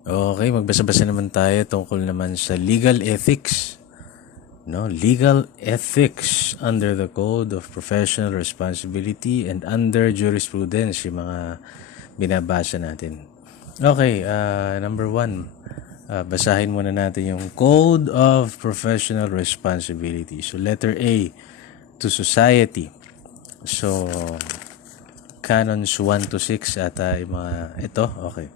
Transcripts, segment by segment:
Okay, magbasa-basa naman tayo tungkol naman sa legal ethics. No, legal ethics under the Code of Professional Responsibility and under jurisprudence, yung mga binabasa natin. Okay, number one, basahin muna natin yung Code of Professional Responsibility. So, letter A, to society. So, canons 1 to 6 ata yung mga ito. Okay.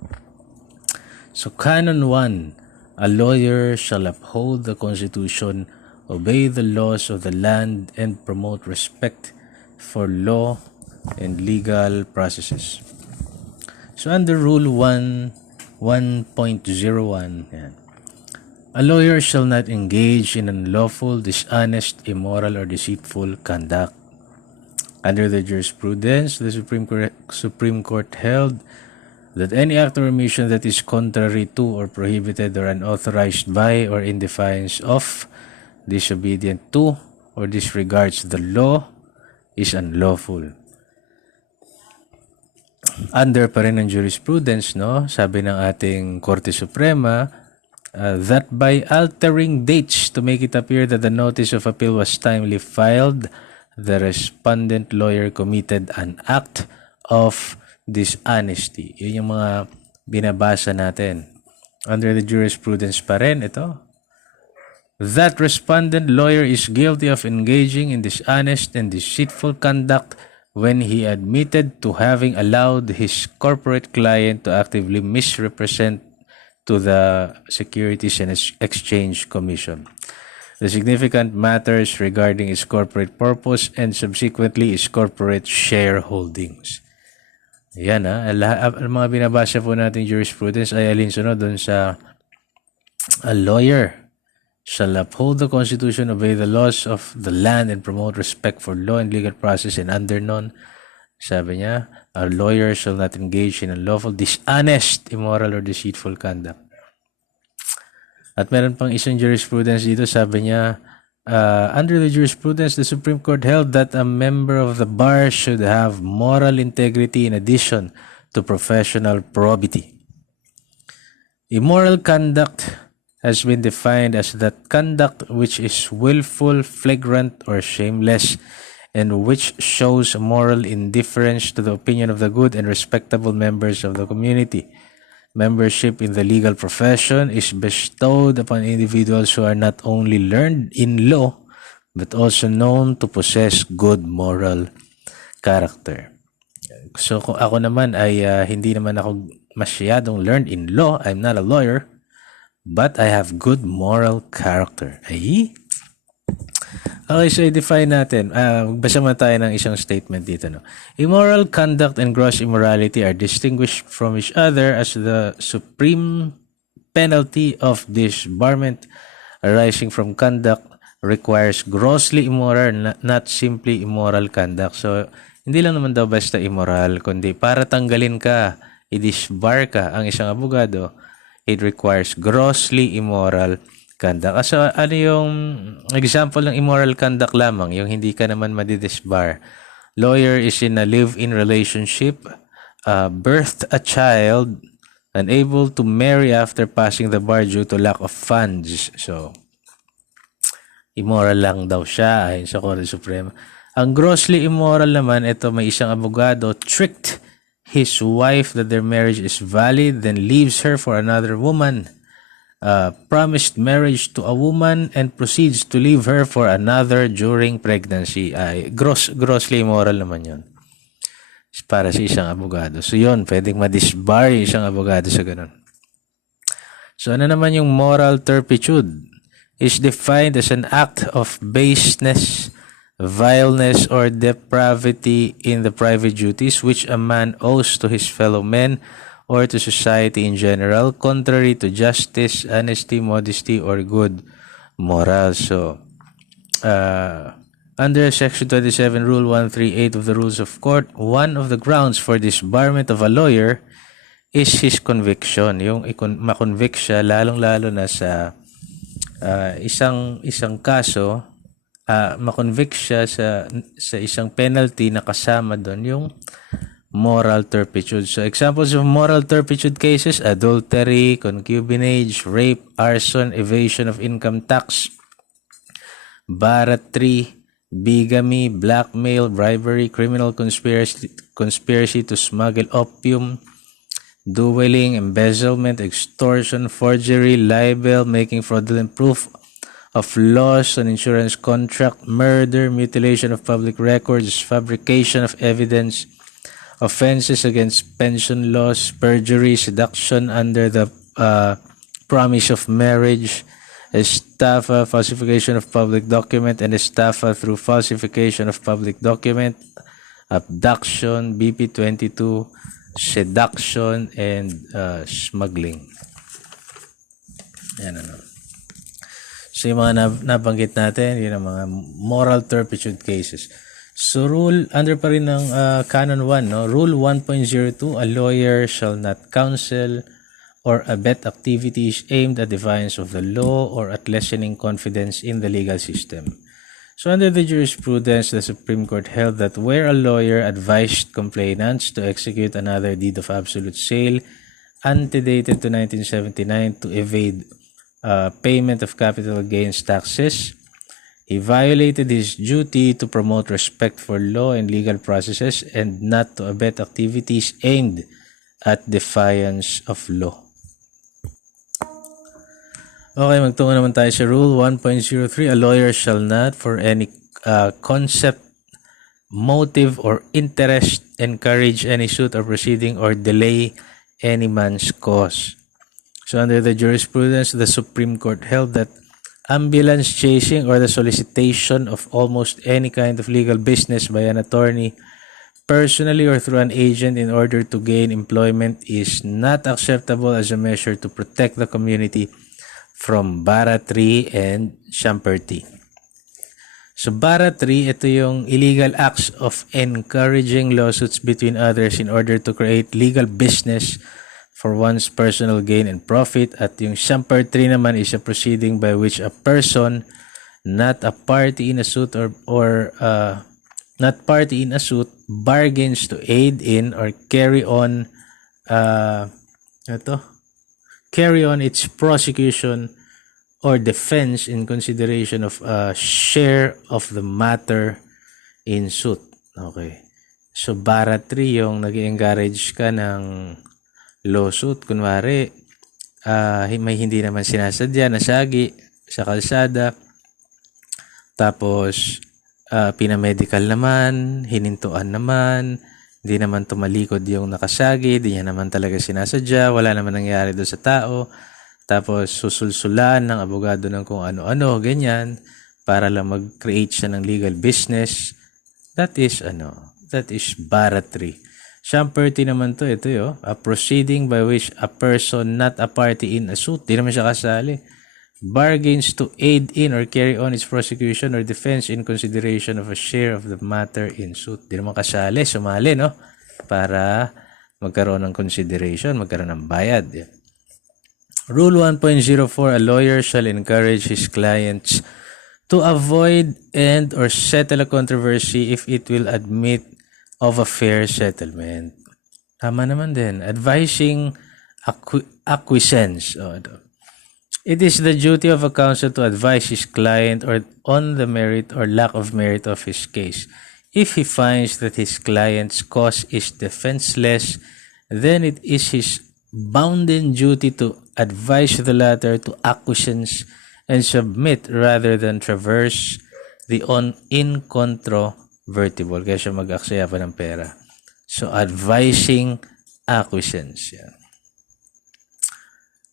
So, Canon 1, a lawyer shall uphold the Constitution, obey the laws of the land, and promote respect for law and legal processes. So, under Rule 1.01, a lawyer shall not engage in unlawful, dishonest, immoral, or deceitful conduct. Under the jurisprudence, the Supreme Court held that any act or omission that is contrary to or prohibited or unauthorized by or in defiance of, disobedient to, or disregards the law is unlawful. Under pa rin ang jurisprudence, no, sabi ng ating Korte Suprema, that by altering dates to make it appear that the notice of appeal was timely filed, the respondent lawyer committed an act of dishonesty. Yun yung mga binabasa natin. Under the jurisprudence pa rin, ito. That respondent lawyer is guilty of engaging in dishonest and deceitful conduct when he admitted to having allowed his corporate client to actively misrepresent to the Securities and Exchange Commission the significant matters regarding his corporate purpose and subsequently his corporate shareholdings. Yan ang mga binabasa po natin jurisprudence ay alinsunod doon sa a lawyer shall uphold the Constitution, obey the laws of the land, and promote respect for law and legal process, and under none, sabi niya, a lawyer shall not engage in unlawful, dishonest, immoral, or deceitful conduct. At meron pang isang jurisprudence dito, sabi niya, under the jurisprudence, the Supreme Court held that a member of the bar should have moral integrity in addition to professional probity. Immoral conduct has been defined as that conduct which is willful, flagrant, or shameless, and which shows moral indifference to the opinion of the good and respectable members of the community. Membership in the legal profession is bestowed upon individuals who are not only learned in law, but also known to possess good moral character. So kung ako naman ay hindi naman ako masyadong learned in law, I'm not a lawyer, but I have good moral character. Okay, so i-define natin. Magbasa muna tayo ng isang statement dito. No? Immoral conduct and gross immorality are distinguished from each other as the supreme penalty of disbarment arising from conduct requires grossly immoral, not simply immoral conduct. So, hindi lang naman daw basta immoral, kundi para tanggalin ka, i-disbar ka ang isang abogado, it requires grossly immoral conduct. So, ano yung example ng immoral conduct lamang? Yung hindi ka naman madidisbar. Lawyer is in a live-in relationship, birthed a child, unable to marry after passing the bar due to lack of funds. So, immoral lang daw siya ayon sa Korte Suprema. Ang grossly immoral naman, ito may isang abogado tricked his wife that their marriage is valid, then leaves her for another woman, promised marriage to a woman, and proceeds to leave her for another during pregnancy. Ay, grossly immoral naman yun para sa isang abogado. So yun, pwedeng ma-disbar yung isang abogado sa ganun. So ano naman yung moral turpitude? Is defined as an act of baseness, vileness, or depravity in the private duties which a man owes to his fellow men or to society in general, contrary to justice, honesty, modesty, or good morals. So, under Section 27, Rule 138 of the Rules of Court, one of the grounds for disbarment of a lawyer is his conviction. Yung makonvict siya, lalong-lalo na sa isang kaso, makonvict siya sa isang penalty na kasama doon yung moral turpitude. So examples of moral turpitude cases: adultery, concubinage, rape, arson, evasion of income tax, baratry, bigamy, blackmail, bribery, criminal conspiracy to smuggle opium, dueling, embezzlement, extortion, forgery, libel, making fraudulent proof of loss on insurance contract, murder, mutilation of public records, fabrication of evidence, offenses against pension laws, perjury, seduction under the promise of marriage, estafa, falsification of public document, and estafa through falsification of public document, abduction, BP22, seduction, and smuggling. Yan ano. So yung mga nabanggit natin, yun ang mga moral turpitude cases. So rule, under pa rin ng Canon 1, no? Rule 1.02, a lawyer shall not counsel or abet activities aimed at defiance of the law or at lessening confidence in the legal system. So under the jurisprudence, the Supreme Court held that where a lawyer advised complainants to execute another deed of absolute sale antedated to 1979 to evade payment of capital gains taxes, he violated his duty to promote respect for law and legal processes and not to abet activities aimed at defiance of law. Okay, magtungo naman tayo sa Rule 1.03. A lawyer shall not, for any concept, motive, or interest, encourage any suit or proceeding or delay any man's cause. So under the jurisprudence, the Supreme Court held that ambulance chasing or the solicitation of almost any kind of legal business by an attorney personally or through an agent in order to gain employment is not acceptable as a measure to protect the community from baratry and champerty. So baratry, ito yung illegal acts of encouraging lawsuits between others in order to create legal business for one's personal gain and profit. At yung champerty naman is a proceeding by which a person not a party in a suit or not party in a suit bargains to aid in or carry on its prosecution or defense in consideration of a share of the matter in suit. Okay. So baratry yung nag-encourage ka ng lawsuit. Kunwari, may hindi naman sinasadya, nasagi sa kalsada. Tapos, pinamedical naman, hinintuan naman, hindi naman tumalikod yung nakasagi, hindi niya naman talaga sinasadya, wala naman nangyari doon sa tao. Tapos, susulsulan ng abogado ng kung ano-ano, ganyan, para lang mag-create siya ng legal business. That is baratry. Champerty naman to, ito yo, a proceeding by which a person not a party in a suit, di naman siya kasali, bargains to aid in or carry on its prosecution or defense in consideration of a share of the matter in suit. Di naman kasali, sumali, no? Para magkaroon ng consideration, magkaroon ng bayad. Yeah. Rule 1.04, a lawyer shall encourage his clients to avoid and or settle a controversy if it will admit of a fair settlement. Tama naman din. Advising acquiescence. It is the duty of a counsel to advise his client or on the merit or lack of merit of his case. If he finds that his client's cause is defenseless, then it is his bounden duty to advise the latter to acquiescence and submit rather than traverse the incontrovertible. Kaya siya mag-aksaya pa ng pera. So, advising acquiescence. Yan.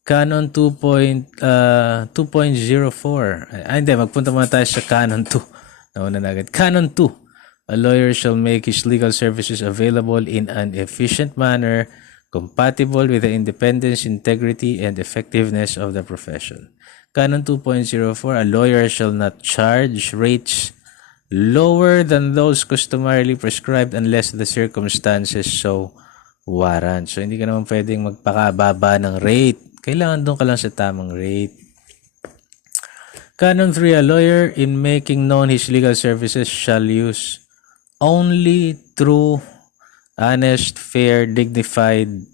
Canon 2.04. Hindi, magpunta muna tayo sa Canon 2. Nauna na agad. Canon 2. A lawyer shall make his legal services available in an efficient manner compatible with the independence, integrity, and effectiveness of the profession. Canon 2.04. A lawyer shall not charge rates lower than those customarily prescribed unless the circumstances so warrant. So, hindi ka naman pwedeng magpakababa ng rate. Kailangan doon ka lang sa tamang rate. Canon 3. A lawyer in making known his legal services shall use only true honest, fair, dignified,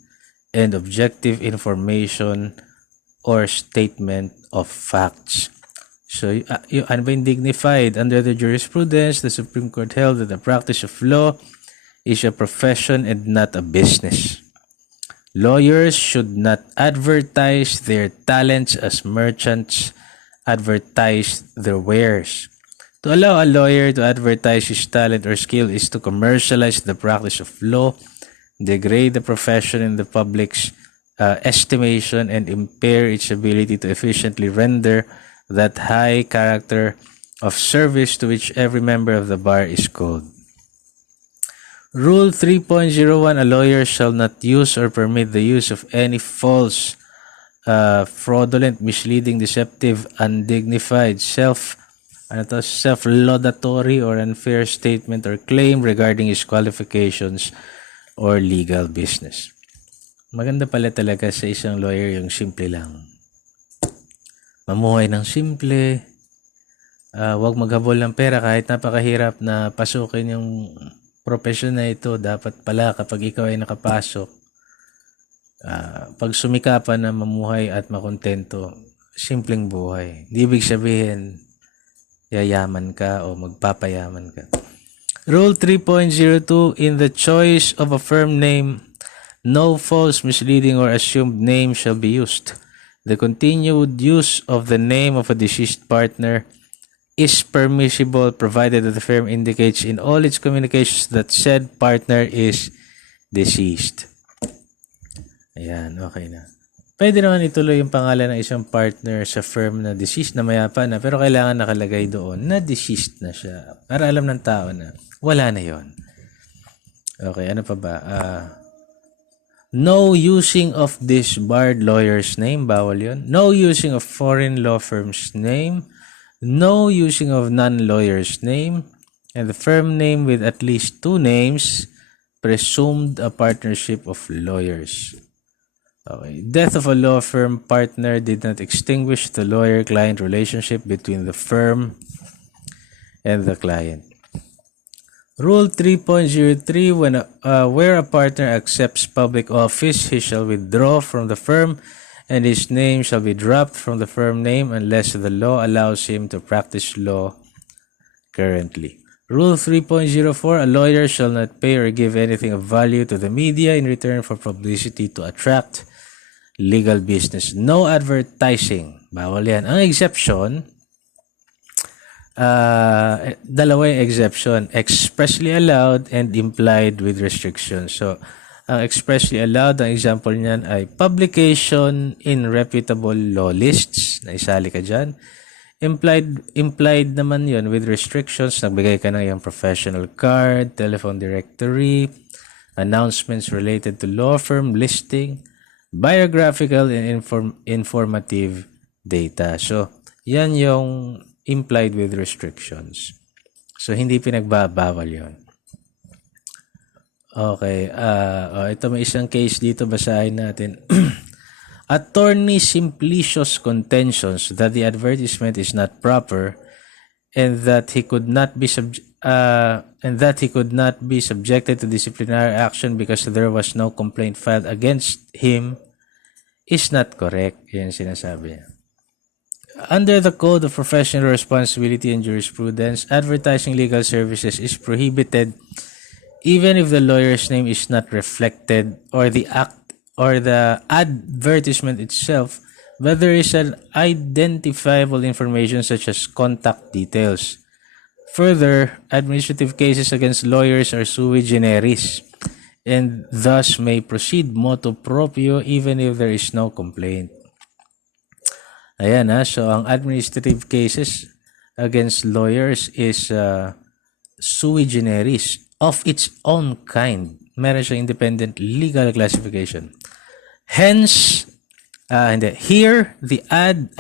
and objective information or statement of facts. So, ano ba yung dignified? Under the jurisprudence, the Supreme Court held that the practice of law is a profession and not a business. Lawyers should not advertise their talents as merchants advertise their wares. To allow a lawyer to advertise his talent or skill is to commercialize the practice of law, degrade the profession in the public's estimation, and impair its ability to efficiently render that high character of service to which every member of the bar is called. Rule 3.01, a lawyer shall not use or permit the use of any false, fraudulent, misleading, deceptive, undignified, self-laudatory or unfair statement or claim regarding his qualifications or legal business. Maganda pala talaga sa isang lawyer yung simple lang. Mamuhay ng simple, huwag maghabol ng pera kahit napakahirap na pasukin yung profesyon na ito. Dapat pala kapag ikaw ay nakapasok, pag sumikapan na mamuhay at makontento, simpleng buhay. Di ibig sabihin, yayaman ka o magpapayaman ka. Rule 3.02, in the choice of a firm name, no false, misleading, or assumed name shall be used. The continued use of the name of a deceased partner is permissible provided that the firm indicates in all its communications that said partner is deceased. Ayan, okay na. Pwede naman ituloy yung pangalan ng isang partner sa firm na deceased na mayapa na, pero kailangan nakalagay doon na deceased na siya. Para alam ng tao na wala na yon. Okay, ano pa ba? No using of this barred lawyer's name, bawal yun. No using of foreign law firm's name. No using of non-lawyer's name. And the firm name with at least two names, presumed a partnership of lawyers. Okay. Death of a law firm partner did not extinguish the lawyer-client relationship between the firm and the client. Rule 3.03, where a partner accepts public office, he shall withdraw from the firm and his name shall be dropped from the firm name unless the law allows him to practice law currently. Rule 3.04, a lawyer shall not pay or give anything of value to the media in return for publicity to attract legal business. No advertising. Bawal yan. Ang exception, dalawa yung exception. Expressly allowed and implied with restrictions. So, ang expressly allowed, ang example niyan ay publication in reputable law lists. Naisali ka dyan. Implied naman yun with restrictions. Nagbigay ka ng iyong professional card, telephone directory, announcements related to law firm listing, biographical and informative data. So, yan yung implied with restrictions. So, hindi pinagbabawal yun. Okay. Ito may isang case dito. Basahin natin. Attorney Simplicios contentions that the advertisement is not proper and that he could not be subjected to disciplinary action because there was no complaint filed against him is not correct. Yan sinasabi niya. Under the Code of Professional Responsibility and Jurisprudence, advertising legal services is prohibited even if the lawyer's name is not reflected or the advertisement itself, but there is an identifiable information such as contact details. Further, administrative cases against lawyers are sui generis and thus may proceed motu proprio even if there is no complaint. Ayan so ang administrative cases against lawyers is sui generis of its own kind. Meron siyang independent legal classification. Hence, here the ad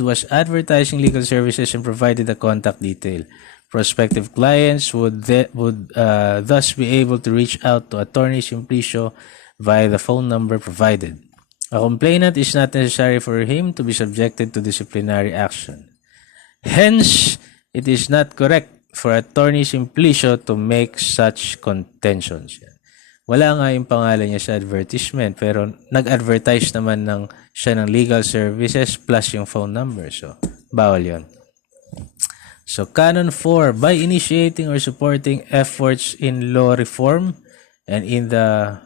was advertising legal services and provided a contact detail. Prospective clients would thus be able to reach out to Attorney Simplicio via the phone number provided. A complainant is not necessary for him to be subjected to disciplinary action. Hence, it is not correct for attorneys implicio to make such contentions. Wala nga yung pangalan niya sa advertisement, pero nag-advertise naman siya ng legal services plus yung phone number. So, bawal yon. So, Canon 4, by initiating or supporting efforts in law reform and in the,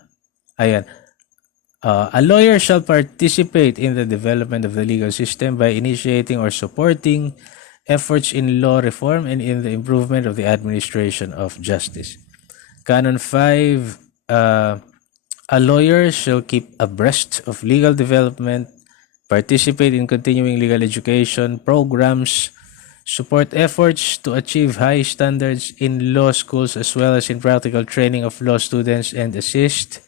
a lawyer shall participate in the development of the legal system by initiating or supporting efforts in law reform and in the improvement of the administration of justice. Canon 5, a lawyer shall keep abreast of legal development, participate in continuing legal education programs, support efforts to achieve high standards in law schools as well as in practical training of law students, and assist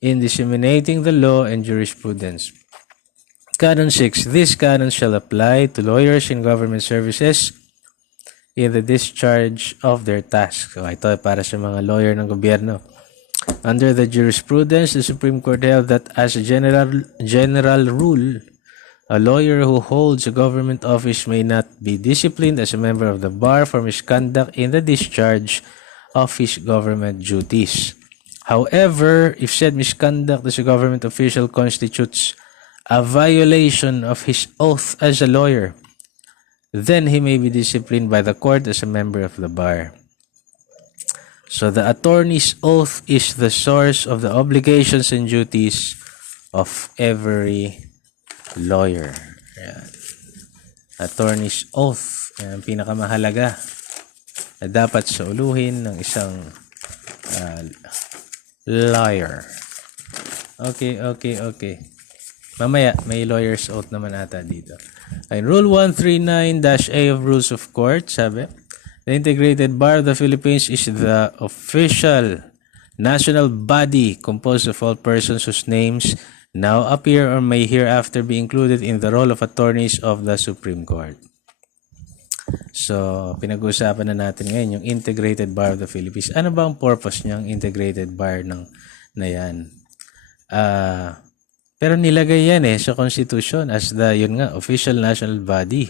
in disseminating the law and jurisprudence. Canon 6. This canon shall apply to lawyers in government services in the discharge of their tasks. So, ito para sa mga lawyer ng gobyerno. Under the jurisprudence, the Supreme Court held that as a general rule, a lawyer who holds a government office may not be disciplined as a member of the bar for misconduct in the discharge of his government duties. However, if said misconduct as a government official constitutes a violation of his oath as a lawyer, then he may be disciplined by the court as a member of the bar. So the attorney's oath is the source of the obligations and duties of every lawyer. Ayan. Attorney's oath, ang pinakamahalaga na dapat sauluhin ng isang lawyer. Okay. Mamaya, may lawyer's oath naman ata dito. Okay, Rule 139-A of Rules of Court, sabi, the Integrated Bar of the Philippines is the official national body composed of all persons whose names now appear or may hereafter be included in the roll of attorneys of the Supreme Court. So, pinag-uusapan na natin ngayon yung Integrated Bar of the Philippines. Ano ba ang purpose niyang Integrated Bar na yan? Pero nilagay yan sa Constitution as the, official national body.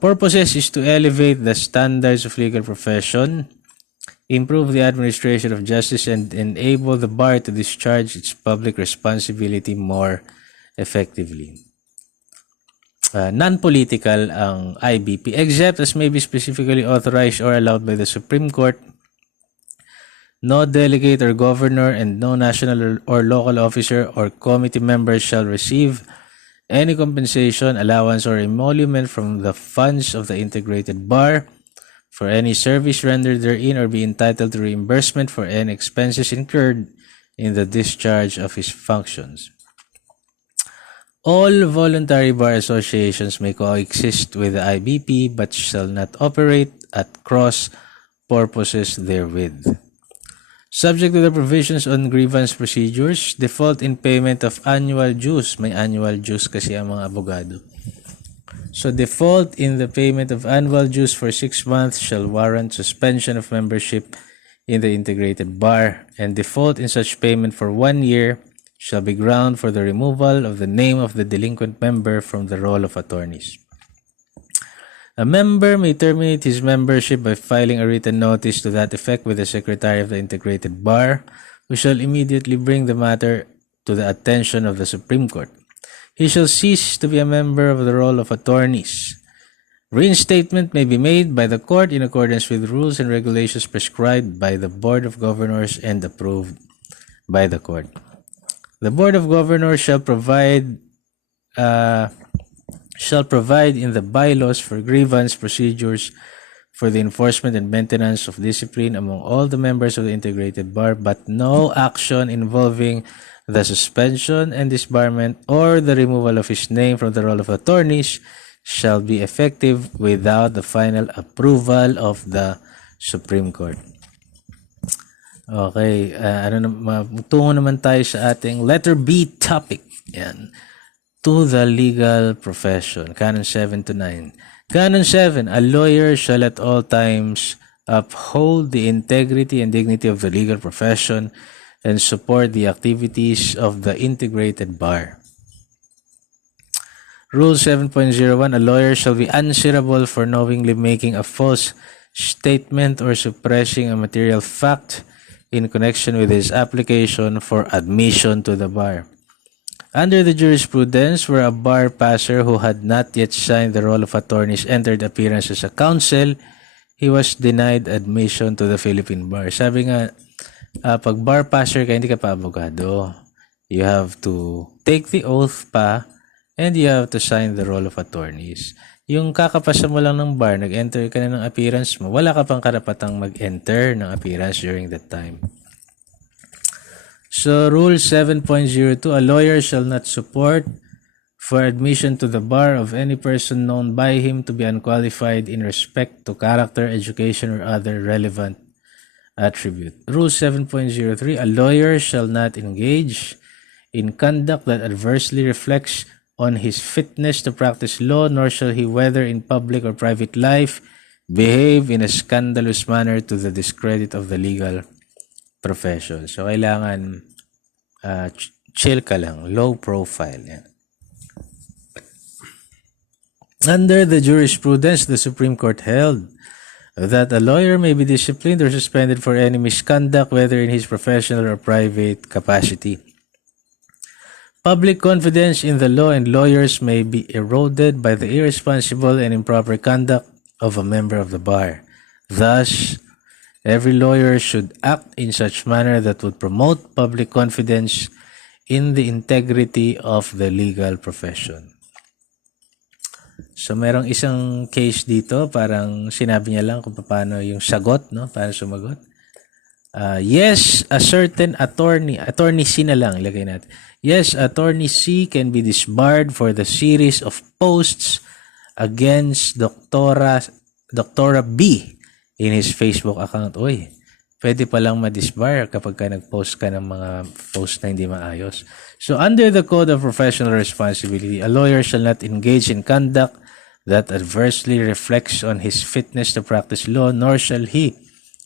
Purposes is to elevate the standards of legal profession, improve the administration of justice, and enable the bar to discharge its public responsibility more effectively. Non-political ang IBP, except as may be specifically authorized or allowed by the Supreme Court. No delegate or governor and no national or local officer or committee members shall receive any compensation, allowance, or emolument from the funds of the Integrated Bar for any service rendered therein, or be entitled to reimbursement for any expenses incurred in the discharge of his functions. All voluntary bar associations may coexist with the IBP but shall not operate at cross purposes therewith. Subject to the provisions on grievance procedures, default in payment of annual dues. May annual dues kasi ang mga abogado. So, default in the payment of annual dues for 6 months shall warrant suspension of membership in the Integrated Bar, and default in such payment for 1 year shall be ground for the removal of the name of the delinquent member from the roll of attorneys. A member may terminate his membership by filing a written notice to that effect with the Secretary of the Integrated Bar, who shall immediately bring the matter to the attention of the Supreme Court. He shall cease to be a member of the roll of attorneys. Reinstatement may be made by the court in accordance with rules and regulations prescribed by the Board of Governors and approved by the court. The Board of Governors shall provide in the bylaws for grievance procedures for the enforcement and maintenance of discipline among all the members of the Integrated Bar, but no action involving the suspension and disbarment or the removal of his name from the roll of attorneys shall be effective without the final approval of the Supreme Court. Okay, tungo naman tayo sa ating letter B topic. Yan. To the legal profession. Canon 7 to 9. Canon 7, a lawyer shall at all times uphold the integrity and dignity of the legal profession and support the activities of the Integrated Bar. Rule 7.01, a lawyer shall be answerable for knowingly making a false statement or suppressing a material fact in connection with his application for admission to the bar. Under the jurisprudence, where a bar passer who had not yet signed the roll of attorneys entered appearance as a counsel, he was denied admission to the Philippine bar. Sabi nga, pag bar passer ka, hindi ka pa abogado. You have to take the oath pa, and you have to sign the roll of attorneys. Yung kakapasa mo lang ng bar, nag-enter ka na ng appearance mo, wala ka pang karapatang mag-enter ng appearance during that time. So, Rule 7.02, a lawyer shall not support for admission to the bar of any person known by him to be unqualified in respect to character, education, or other relevant attribute. Rule 7.03, a lawyer shall not engage in conduct that adversely reflects on his fitness to practice law, nor shall he, whether in public or private life, behave in a scandalous manner to the discredit of the legal profession. So, kailangan chill ka lang, low profile. Yan. Under the jurisprudence, the Supreme Court held that a lawyer may be disciplined or suspended for any misconduct, whether in his professional or private capacity. Public confidence in the law and lawyers may be eroded by the irresponsible and improper conduct of a member of the bar. Thus, every lawyer should act in such manner that would promote public confidence in the integrity of the legal profession. So, merong isang case dito, parang sinabi niya lang kung paano yung sagot, no? Paano sumagot. Yes, a certain attorney C na lang, ilagay natin. Yes, attorney C can be disbarred for the series of posts against Dr. B in his Facebook account. Uy, pwede palang ma-disbar kapag ka nag-post ka ng mga post na hindi maayos. So, under the Code of Professional Responsibility, a lawyer shall not engage in conduct that adversely reflects on his fitness to practice law, nor shall he,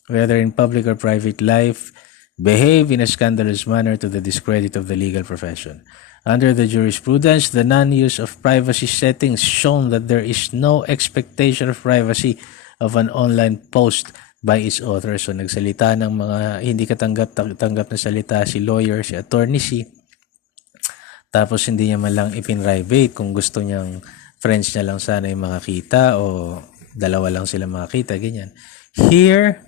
whether in public or private life, behave in a scandalous manner to the discredit of the legal profession. Under the jurisprudence, the non-use of privacy settings shown that there is no expectation of privacy of an online post by its author. So, nagsalita ng mga hindi katanggap na salita si lawyer, si attorney C. Tapos, hindi niya man lang ipinrivate kung gusto niyang friends niya lang sana yung makakita o dalawa lang sila makakita, ganyan. Here,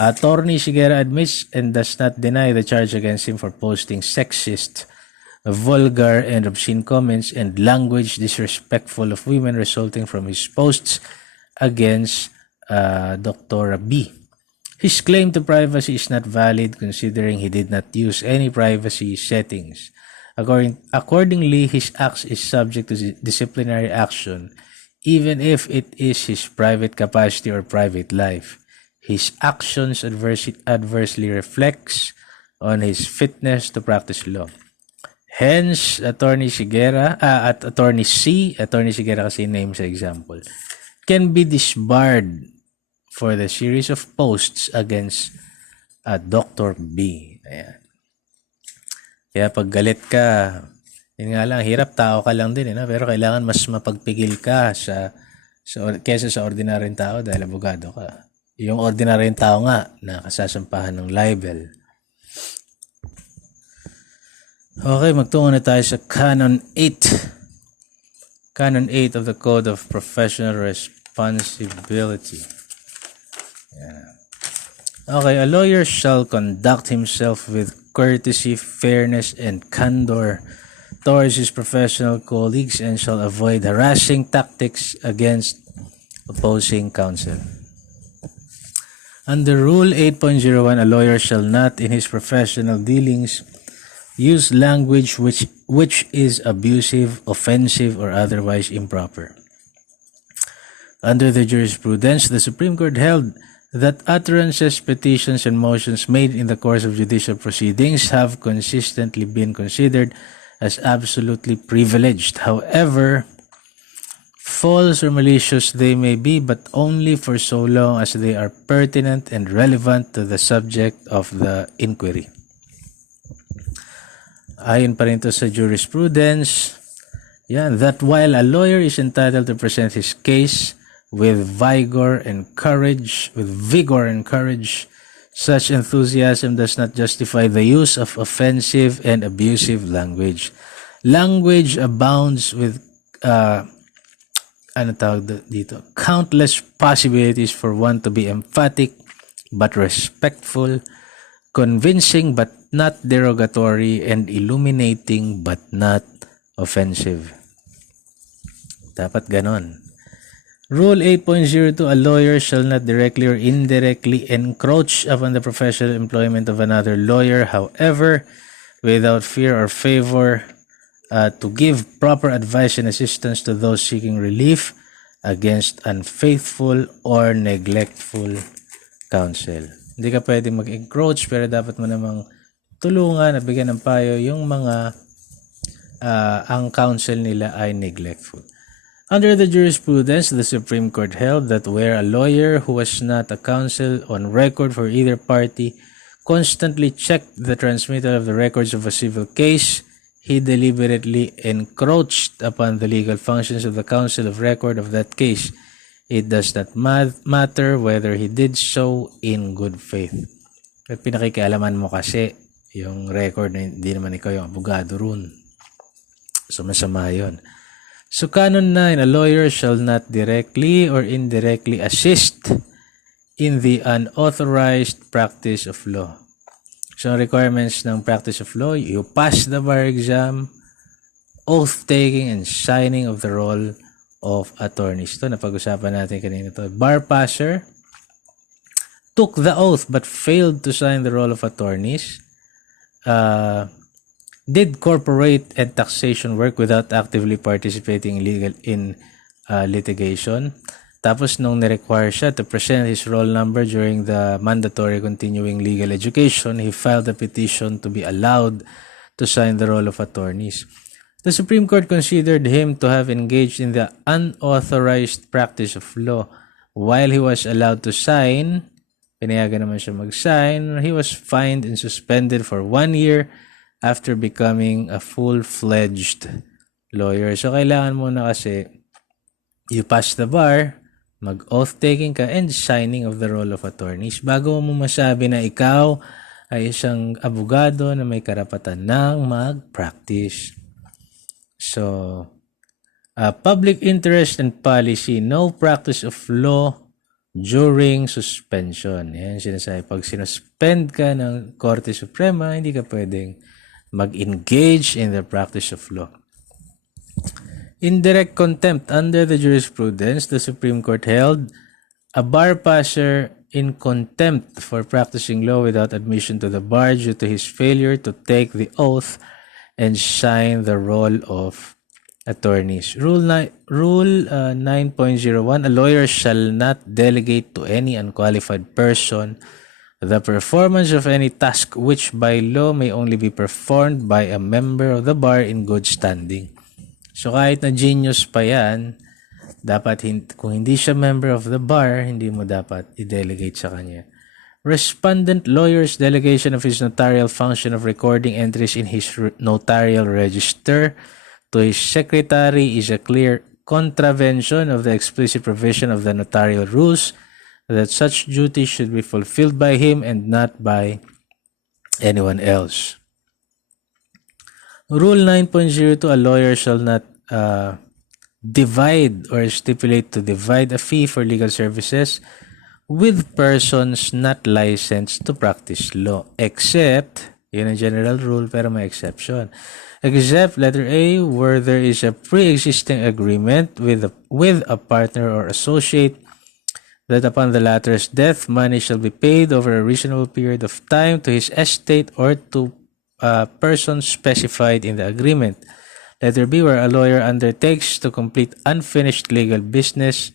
Attorney Sigera admits and does not deny the charge against him for posting sexist, vulgar, and obscene comments and language disrespectful of women resulting from his posts against Dr. B. His claim to privacy is not valid considering he did not use any privacy settings. Accordingly, his acts is subject to disciplinary action even if it is his private capacity or private life. His actions adversely reflects on his fitness to practice law. Hence, Attorney Sigera kasi name sa example, can be disbarred for the series of posts against Dr. B. Ayan. Kaya pag galit ka, yun nga lang, hirap, tao ka lang din, pero kailangan mas mapagpigil ka kesa sa ordinaryong tao dahil abogado ka. Yung ordinaryong tao nga, nakasasampahan ng libel. Okay, magtungo na tayo sa Canon 8. Canon 8 of the Code of Professional Responsibility. Yeah. Okay, a lawyer shall conduct himself with courtesy, fairness, and candor towards his professional colleagues and shall avoid harassing tactics against opposing counsel. Under Rule 8.01, a lawyer shall not, in his professional dealings, use language which is abusive, offensive, or otherwise improper. Under the jurisprudence, the Supreme Court held that utterances, petitions, and motions made in the course of judicial proceedings have consistently been considered as absolutely privileged. However, false or malicious they may be, but only for so long as they are pertinent and relevant to the subject of the inquiry. Ayon pa rin to sa jurisprudence, Yeah, that while a lawyer is entitled to present his case with vigor and courage, such enthusiasm does not justify the use of offensive and abusive language. Language abounds with countless possibilities for one to be emphatic but respectful, convincing but not derogatory, and illuminating but not offensive. Dapat ganon. Rule 8.02, a lawyer shall not directly or indirectly encroach upon the professional employment of another lawyer, however, without fear or favor, to give proper advice and assistance to those seeking relief against unfaithful or neglectful counsel. Hindi ka pwedeng mag-encroach, pero dapat mo namang tulungan at bigyan ng payo yung mga ang counsel nila ay neglectful. Under the jurisprudence, the Supreme Court held that where a lawyer who was not a counsel on record for either party constantly checked the transmittal of the records of a civil case, he deliberately encroached upon the legal functions of the counsel of record of that case. It does not matter whether he did so in good faith. At pinakikialaman mo kasi yung record na hindi naman ikaw yung abogado run. So masama yun. So Canon 9, a lawyer shall not directly or indirectly assist in the unauthorized practice of law. So requirements ng practice of law, you pass the bar exam, oath-taking and signing of the roll of attorneys. Ito, napag-usapan natin kanina to. Bar passer took the oath but failed to sign the roll of attorneys. Did corporate and taxation work without actively participating in litigation. Tapos nung ni-require siya to present his roll number during the mandatory continuing legal education, he filed a petition to be allowed to sign the roll of attorneys. The Supreme Court considered him to have engaged in the unauthorized practice of law. While he was allowed to sign, pinayagan naman siya mag-sign, he was fined and suspended for 1 year after becoming a full-fledged lawyer. So, kailangan mo na kasi you pass the bar, mag-oath-taking ka, and signing of the roll of attorneys bago mo masabi na ikaw ay isang abogado na may karapatan ng mag-practice. So, public interest and policy, no practice of law during suspension. Yan sinasabi. Pag sinuspend ka ng Korte Suprema, hindi ka pwedeng mag-engage in the practice of law. Indirect contempt. Under the jurisprudence, the Supreme Court held a bar passer in contempt for practicing law without admission to the bar due to his failure to take the oath and sign the roll of attorneys. Rule 9.01, a lawyer shall not delegate to any unqualified person the performance of any task which by law may only be performed by a member of the bar in good standing. So kahit na genius pa yan, dapat kung hindi siya member of the bar, hindi mo dapat i-delegate sa kanya. Respondent lawyer's delegation of his notarial function of recording entries in his notarial register to his secretary is a clear contravention of the explicit provision of the notarial rules that such duty should be fulfilled by him and not by anyone else. Rule 9.02, a lawyer shall not divide or stipulate to divide a fee for legal services with persons not licensed to practice law, except, yun ang general rule pero may exception, except letter A, where there is a pre-existing agreement with a partner or associate that upon the latter's death, money shall be paid over a reasonable period of time to his estate or to persons specified in the agreement. Letter B, where a lawyer undertakes to complete unfinished legal business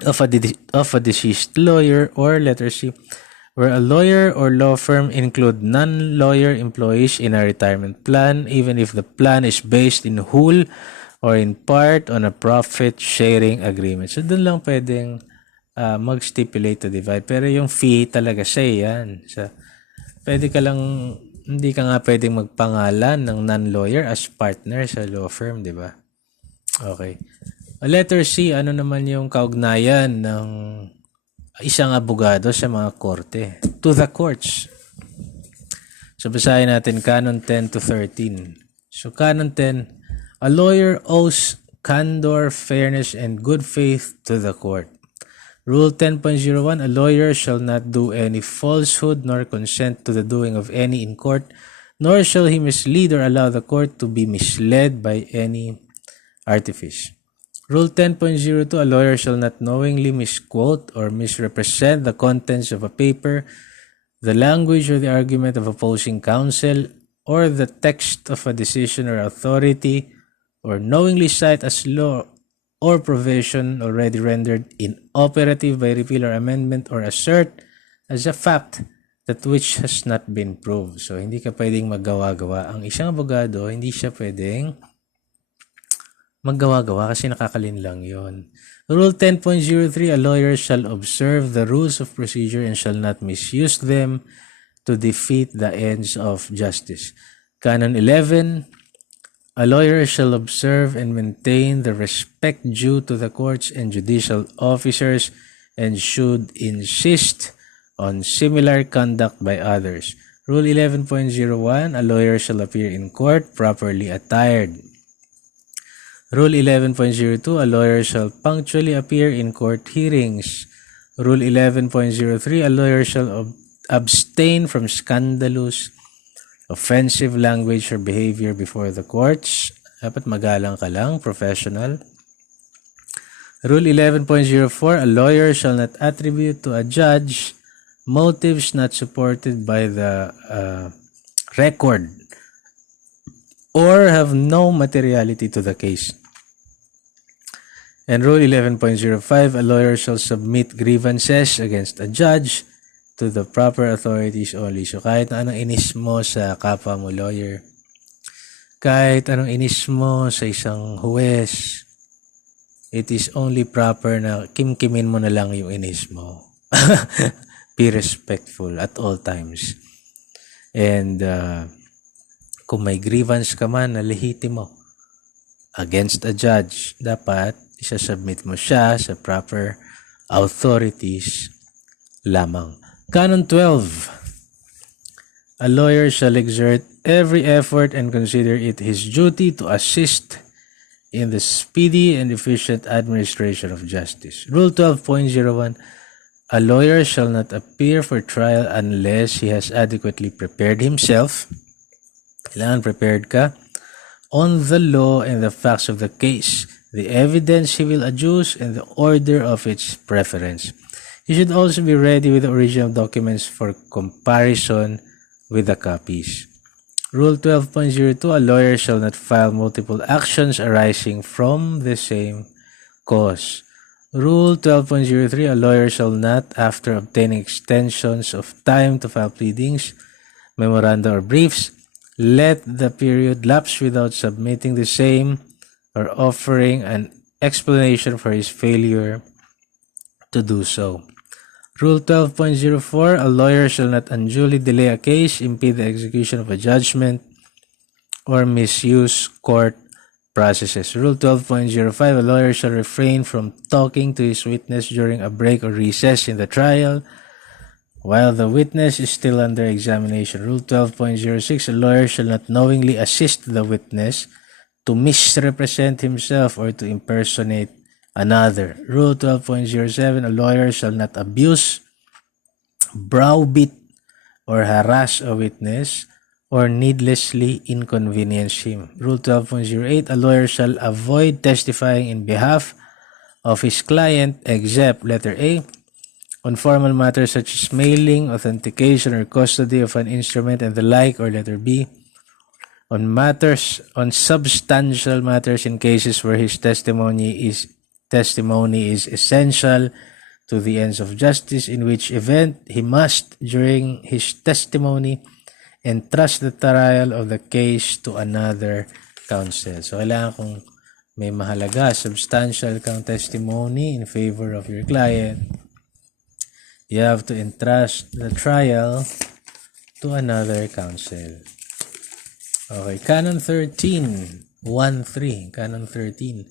of a deceased lawyer, or letter C, where a lawyer or law firm include non-lawyer employees in a retirement plan, even if the plan is based in whole or in part on a profit-sharing agreement. So, dun lang pwedeng mag-stipulate to divide. Pero yung fee talaga siya yan. So, pwede ka lang, hindi ka nga pwedeng magpangalan ng non-lawyer as partner sa law firm, di ba? Okay. Letter C, ano naman yung kaugnayan ng isang abogado sa mga korte? To the courts. So, basahin natin Canon 10 to 13. So, Canon 10, a lawyer owes candor, fairness, and good faith to the court. Rule 10.01, a lawyer shall not do any falsehood nor consent to the doing of any in court, nor shall he mislead or allow the court to be misled by any artifice. Rule 10.02, a lawyer shall not knowingly misquote or misrepresent the contents of a paper, the language or the argument of opposing counsel, or the text of a decision or authority, or knowingly cite as law or provision already rendered inoperative by repeal or amendment, or assert as a fact that which has not been proved. So, hindi ka pwedeng maggawa-gawa. Ang isang abogado, hindi siya pwedeng maggawa-gawa kasi nakakalin lang yon. Rule 10.03, a lawyer shall observe the rules of procedure and shall not misuse them to defeat the ends of justice. Canon 11, a lawyer shall observe and maintain the respect due to the courts and judicial officers and should insist on similar conduct by others. Rule 11.01, a lawyer shall appear in court properly attired. Rule 11.02, a lawyer shall punctually appear in court hearings. Rule 11.03, a lawyer shall abstain from scandalous, offensive language or behavior before the courts. Dapat magalang ka lang, professional. Rule 11.04, a lawyer shall not attribute to a judge motives not supported by the record or have no materiality to the case. And Rule 11.05, a lawyer shall submit grievances against a judge to the proper authorities only. So kahit anong inis mo sa kapwa mo lawyer, kahit anong inis mo sa isang huwes, it is only proper na kimkimin mo na lang yung inis mo. Be respectful at all times. And kung may grievance ka man na lehitimo against a judge, dapat isasubmit mo siya sa proper authorities lamang. Canon 12, a lawyer shall exert every effort and consider it his duty to assist in the speedy and efficient administration of justice. Rule 12.01, a lawyer shall not appear for trial unless he has adequately prepared himself. Kailangan prepared ka on the law and the facts of the case, the evidence he will adduce, and the order of its preference. You should also be ready with the original documents for comparison with the copies. Rule 12.02, a lawyer shall not file multiple actions arising from the same cause. Rule 12.03, a lawyer shall not, after obtaining extensions of time to file pleadings, memoranda, or briefs, let the period lapse without submitting the same or offering an explanation for his failure to do so. Rule 12.04, a lawyer shall not unduly delay a case, impede the execution of a judgment, or misuse court processes. Rule 12.05, a lawyer shall refrain from talking to his witness during a break or recess in the trial while the witness is still under examination. Rule 12.06, a lawyer shall not knowingly assist the witness to misrepresent himself or to impersonate another. Rule 12.07, a lawyer shall not abuse, browbeat, or harass a witness or needlessly inconvenience him. Rule 12.08, a lawyer shall avoid testifying in behalf of his client except, letter A, on formal matters such as mailing, authentication, or custody of an instrument and the like, or letter B, on substantial matters in cases where his testimony is essential to the ends of justice, in which event he must, during his testimony, entrust the trial of the case to another counsel. So, kailangan kung may mahalaga, substantial kang testimony in favor of your client, you have to entrust the trial to another counsel. Okay, Canon 13, 1.3, Canon 13.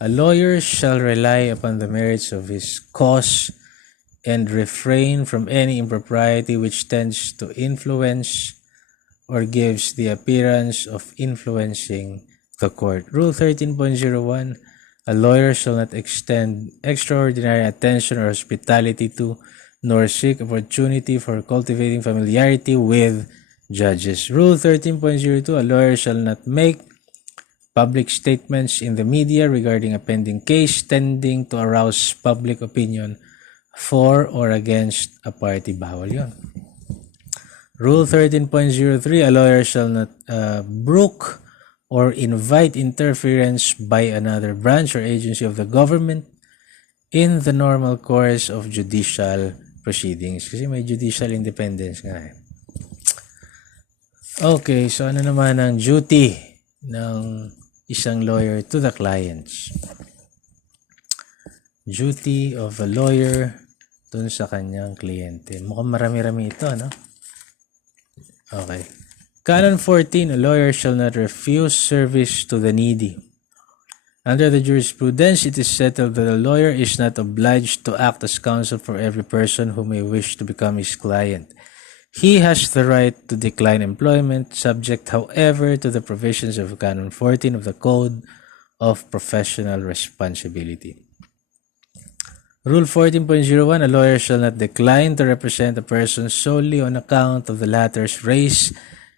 A lawyer shall rely upon the merits of his cause and refrain from any impropriety which tends to influence or gives the appearance of influencing the court. Rule 13.01, a lawyer shall not extend extraordinary attention or hospitality to, nor seek opportunity for cultivating familiarity with judges. Rule 13.02, a lawyer shall not make public statements in the media regarding a pending case tending to arouse public opinion for or against a party. Bawal yun. Rule 13.03, a lawyer shall not brook or invite interference by another branch or agency of the government in the normal course of judicial proceedings. Kasi may judicial independence nga eh. Okay, so ano naman ang duty ng isang lawyer to the clients? Duty of a lawyer dun sa kanyang kliyente. Mukhang marami-rami ito, no? Okay. Canon 14, a lawyer shall not refuse service to the needy. Under the jurisprudence, it is settled that a lawyer is not obliged to act as counsel for every person who may wish to become his client. He has the right to decline employment, subject, however, to the provisions of Canon 14 of the Code of Professional Responsibility. Rule 14.01, a lawyer shall not decline to represent a person solely on account of the latter's race,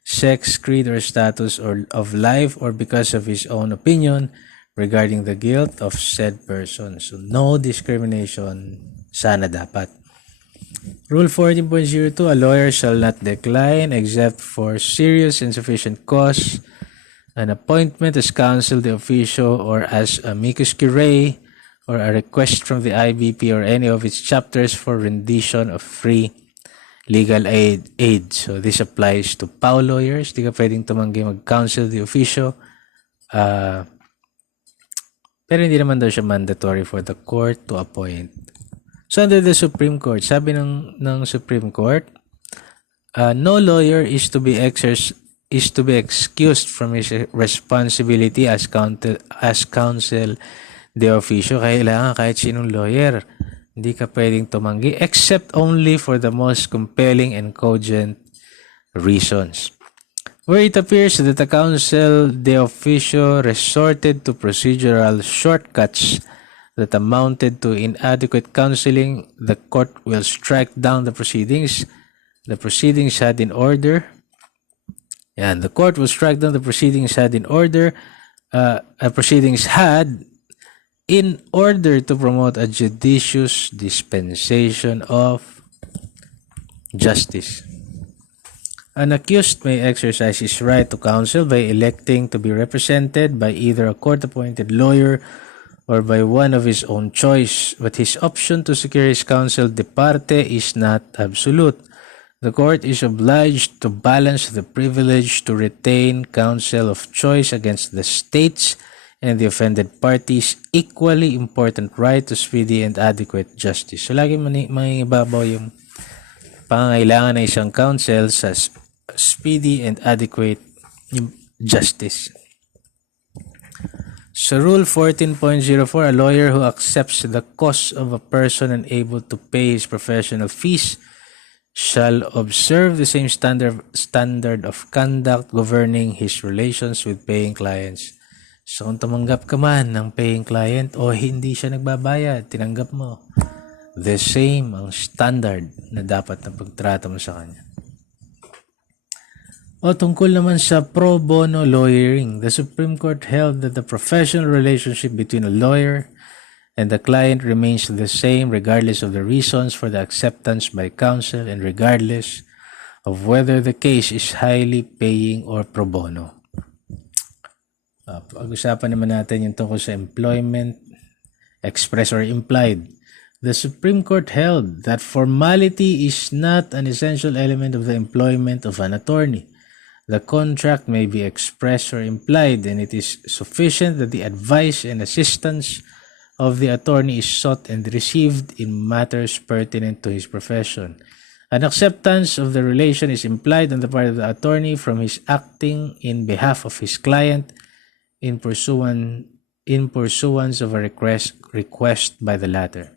sex, creed, or status of life, or because of his own opinion regarding the guilt of said person. So, no discrimination sana dapat. Rule 14.02, a lawyer shall not decline except for serious and sufficient cause an appointment as counsel de officio or as amicus curiae, or a request from the IBP or any of its chapters for rendition of free legal aid. So, this applies to PAO lawyers. Di ka pwedeng tumanggi mag-counsel de officio. Pero hindi naman daw siya mandatory for the court to appoint. So, under the Supreme Court, sabi ng Supreme Court, no lawyer is to be excused from his responsibility as counsel de officio. Kailangan kahit sinong lawyer, hindi ka pwedeng tumanggi except only for the most compelling and cogent reasons. Where it appears that the counsel de officio resorted to procedural shortcuts that amounted to inadequate counseling, the court will strike down the proceedings. The proceedings had in order. And the court will strike down the proceedings had in order. Proceedings had in order to promote a judicious dispensation of justice. An accused may exercise his right to counsel by electing to be represented by either a court-appointed lawyer or by one of his own choice, but his option to secure his counsel de parte is not absolute. The court is obliged to balance the privilege to retain counsel of choice against the state's and the offended party's equally important right to speedy and adequate justice. So, lagi mangingibabaw yung pangangailangan ng isang counsel sa speedy and adequate justice. So, Rule 14.04, a lawyer who accepts the cost of a person unable to pay his professional fees shall observe the same standard of conduct governing his relations with paying clients. So, kung tumanggap ka man ng paying client o hindi siya nagbabayad, tinanggap mo, the same ang standard na dapat na pagtrato mo sa kanya. O tungkol naman sa pro bono lawyering, the Supreme Court held that the professional relationship between a lawyer and the client remains the same regardless of the reasons for the acceptance by counsel and regardless of whether the case is highly paying or pro bono. Pag-usapan naman natin yung tungkol sa employment, express or implied. The Supreme Court held that formality is not an essential element of the employment of an attorney. The contract may be express or implied, and it is sufficient that the advice and assistance of the attorney is sought and received in matters pertinent to his profession. An acceptance of the relation is implied on the part of the attorney from his acting in behalf of his client in pursuance in pursuance of a request by the latter.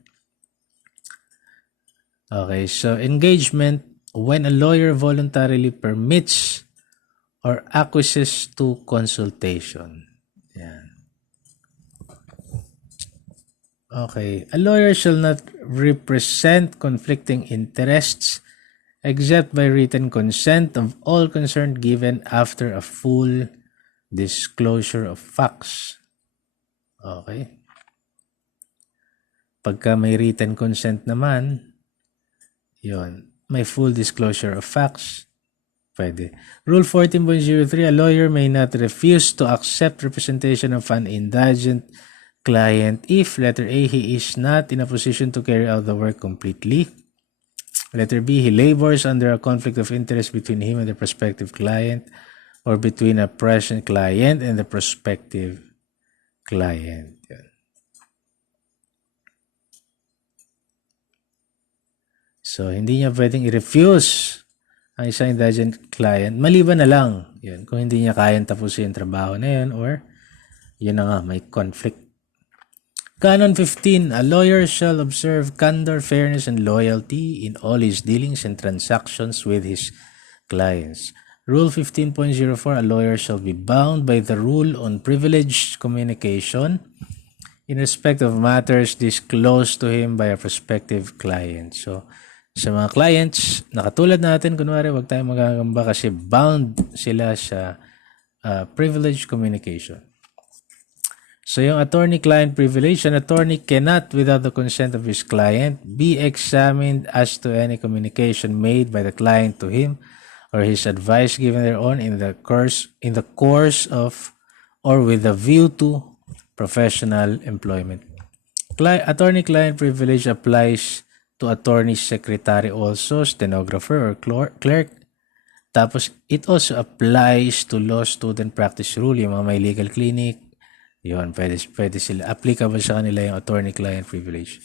Okay, so engagement, when a lawyer voluntarily permits or acquiesces to consultation. Yan. Okay, a lawyer shall not represent conflicting interests except by written consent of all concerned given after a full disclosure of facts. Okay. Pagka may written consent naman, yon, may full disclosure of facts, pwede. Rule 14.03, a lawyer may not refuse to accept representation of an indigent client if, letter A, he is not in a position to carry out the work completely. Letter B, he labors under a conflict of interest between him and the prospective client or between a present client and the prospective client. Yan. So, hindi niya pwedeng i-refuse ang isang indigent client. Maliban na lang, yun, kung hindi niya kayang tapusin yung trabaho na yun or yun na nga, may conflict. Canon 15, a lawyer shall observe candor, fairness, and loyalty in all his dealings and transactions with his clients. Rule 15.04, a lawyer shall be bound by the rule on privileged communication in respect of matters disclosed to him by a prospective client. So, sa mga clients, nakatulad natin, kunwari, wag tayong magagamba kasi bound sila sa privileged communication. So, yung attorney-client privilege, an attorney cannot, without the consent of his client, be examined as to any communication made by the client to him or his advice given thereon in the course of or with a view to professional employment. Attorney-client privilege applies to attorney secretary also, stenographer or clerk. Tapos, it also applies to law student practice rule, yung mga may legal clinic. Yun, pwede sila. Applicable sa kanila yung attorney-client privilege.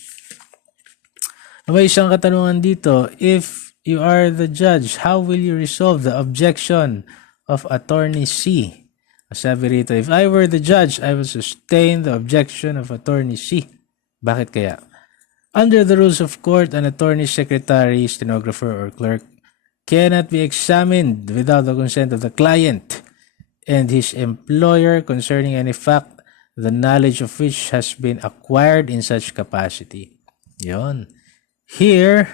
May isang katanungan dito. If you are the judge, how will you resolve the objection of attorney C? Sabi rito, if I were the judge, I would sustain the objection of attorney C. Bakit kaya? Under the rules of court, an attorney secretary, stenographer, or clerk cannot be examined without the consent of the client and his employer concerning any fact the knowledge of which has been acquired in such capacity. Yon. Here,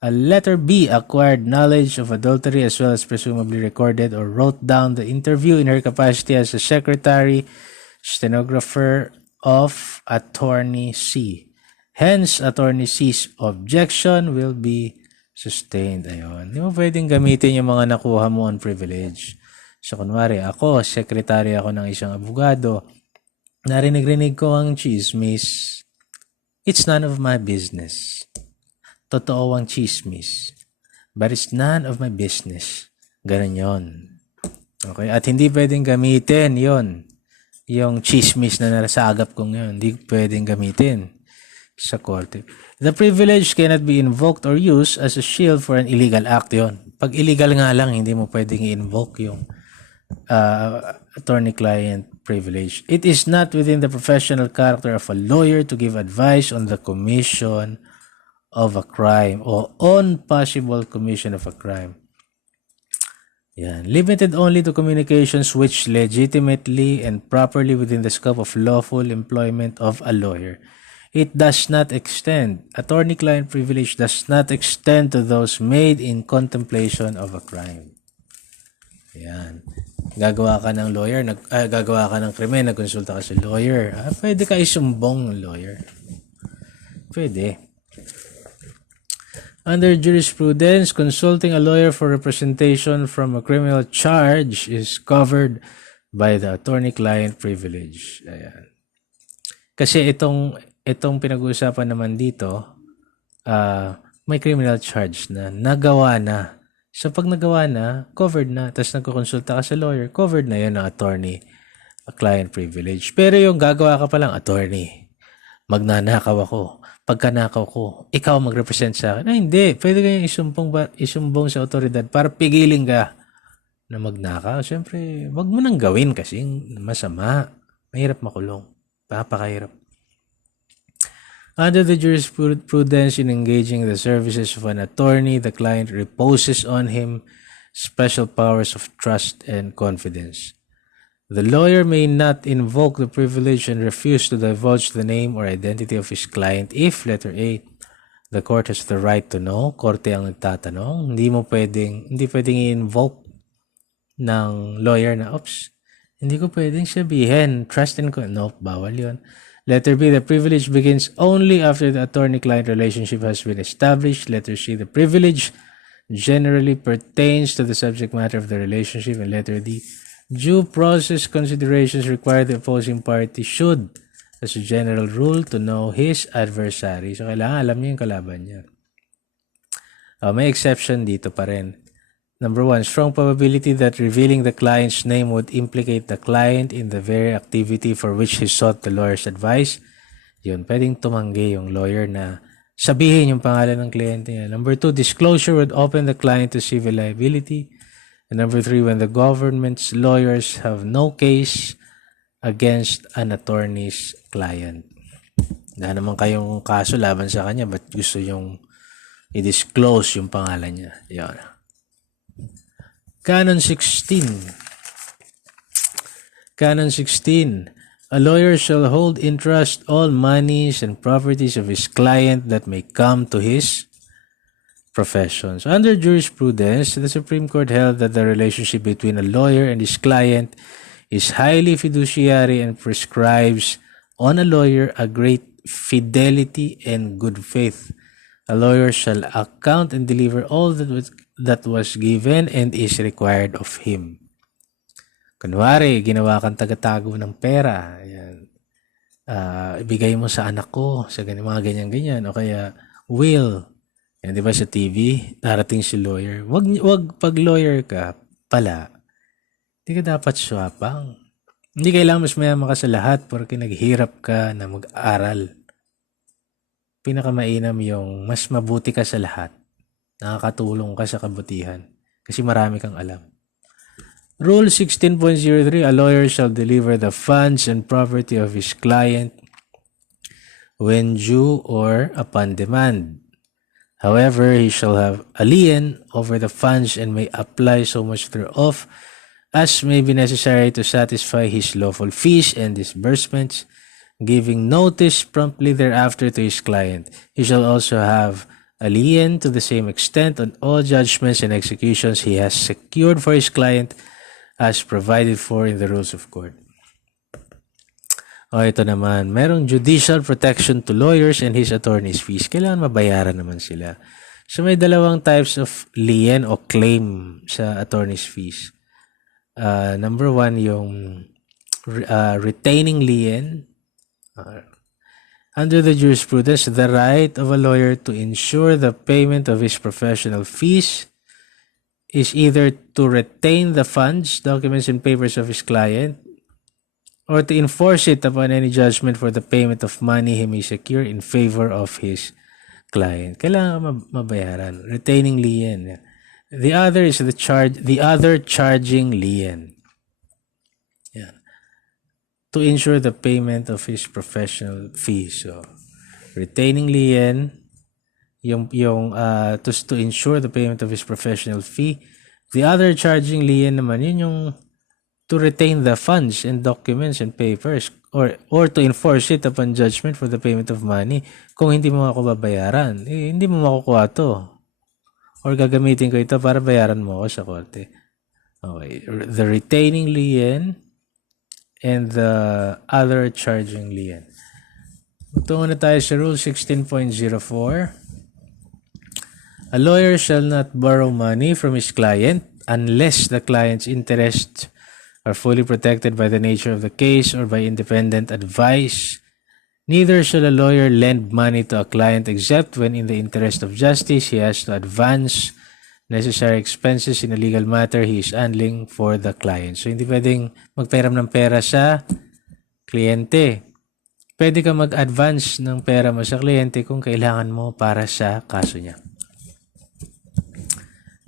a letter B acquired knowledge of adultery as well as presumably recorded or wrote down the interview in her capacity as a secretary, stenographer of attorney C. Hence, attorney C's objection will be sustained. Ayon. Hindi mo pwedeng gamitin yung mga nakuha mo on privilege. So, kunwari, ako, secretary ako ng isang abogado, narinig-rinig ko ang chismis. It's none of my business. Totoo ang chismis. But it's none of my business. Ganun yon. Okay? At hindi pwedeng gamitin yon. Yung chismis na nasagap kong yun. Hindi pwedeng gamitin sa korte. The privilege cannot be invoked or used as a shield for an illegal act yon. Pag illegal nga lang, hindi mo pwedeng i-invoke yung attorney-client privilege. It is not within the professional character of a lawyer to give advice on the commission of a crime or on possible commission of a crime. Yan. Limited only to communications which legitimately and properly within the scope of lawful employment of a lawyer. It does not extend. Attorney-client privilege does not extend to those made in contemplation of a crime. Yan. Gagawa ka ng lawyer, gagawa ka ng krimen, nagkonsulta ka sa lawyer. Pwede ka isumbong ng lawyer. Pwede. Under jurisprudence, consulting a lawyer for representation from a criminal charge is covered by the attorney-client privilege. Ayan. Kasi itong pinag-uusapan naman dito, may criminal charge na nagawa na. So, pag nagawa na, covered na, tapos nagkukonsulta ka sa lawyer, covered na yun ng attorney-client privilege. Pero yung gagawa ka palang attorney, magnanakaw ako, pagkanakaw ko, ikaw mag-represent sa akin. Ay, hindi. Pwede kayong isumbong sa otoridad para pigilin ka na magnakaw. Siyempre, wag mo nang gawin kasi masama. Mahirap makulong. Napakahirap. Under the jurisprudence in engaging the services of an attorney, the client reposes on him special powers of trust and confidence. The lawyer may not invoke the privilege and refuse to divulge the name or identity of his client if, letter A, the court has the right to know. Korte ang nagtatanong. Hindi pwedeng i-invoke ng lawyer na, hindi ko pwedeng sabihin. Trust and no, bawal yun. Letter B, the privilege begins only after the attorney-client relationship has been established. Letter C, the privilege generally pertains to the subject matter of the relationship. And letter D, due process considerations require the opposing party should, as a general rule, to know his adversary. So, kailangan alam niya yung kalaban niya. May exception dito pa rin. Number 1, strong probability that revealing the client's name would implicate the client in the very activity for which he sought the lawyer's advice. Yun, pwedeng tumanggi yung lawyer na sabihin yung pangalan ng kliyente niya. Number 2, disclosure would open the client to civil liability. And number 3, when the government's lawyers have no case against an attorney's client. Wala naman kayong kaso laban sa kanya, but gusto yung i-disclose yung pangalan niya. Yun. Canon 16. Canon 16. A lawyer shall hold in trust all monies and properties of his client that may come to his profession. So under jurisprudence, the Supreme Court held that the relationship between a lawyer and his client is highly fiduciary and prescribes on a lawyer a great fidelity and good faith. A lawyer shall account and deliver all that was given and is required of him. Kunwari, ginawa kang tagatago ng pera. Ayan. Ibigay mo sa anak ko, sa mga ganyan-ganyan. O kaya, will. Yan, di ba sa TV, darating si lawyer. Wag pag lawyer ka, pala. Hindi ka dapat swapang. Hindi kailangan mas mayaman ka sa lahat porque naghirap ka na mag-aral. Pinakamainam yung mas mabuti ka sa lahat. Nakakatulong ka sa kabutihan kasi marami kang alam. Rule 16.03, a lawyer shall deliver the funds and property of his client when due or upon demand. However, he shall have a lien over the funds and may apply so much thereof as may be necessary to satisfy his lawful fees and disbursements, giving notice promptly thereafter to his client. He shall also have a lien to the same extent on all judgments and executions he has secured for his client as provided for in the rules of court. Ito naman, merong judicial protection to lawyers and his attorney's fees. Kailangan mabayaran naman sila. So may dalawang types of lien o claim sa attorney's fees. Number 1, yung retaining lien. Under the jurisprudence, the right of a lawyer to ensure the payment of his professional fees is either to retain the funds, documents, and papers of his client, or to enforce it upon any judgment for the payment of money he may secure in favor of his client. Kailangan mabayaran. Retaining lien. The other is the other charging lien. Yeah. To ensure the payment of his professional fees. So, retaining lien, to ensure the payment of his professional fee. The other charging lien naman, yun yung to retain the funds and documents and papers or to enforce it upon judgment for the payment of money. Kung hindi mo ako babayaran, hindi mo makukuha to. Or gagamitin ko ito para bayaran mo ako sa korte. Okay. The retaining lien and the other charging lien. Tungo na tayo sa Rule 16.04. A lawyer shall not borrow money from his client unless the client's interests are fully protected by the nature of the case or by independent advice. Neither shall a lawyer lend money to a client except when in the interest of justice he has to advance necessary expenses in a legal matter he is handling for the client. So, hindi pwedeng magpairam ng pera sa kliyente. Pwede ka mag-advance ng pera mo sa kliyente kung kailangan mo para sa kaso niya.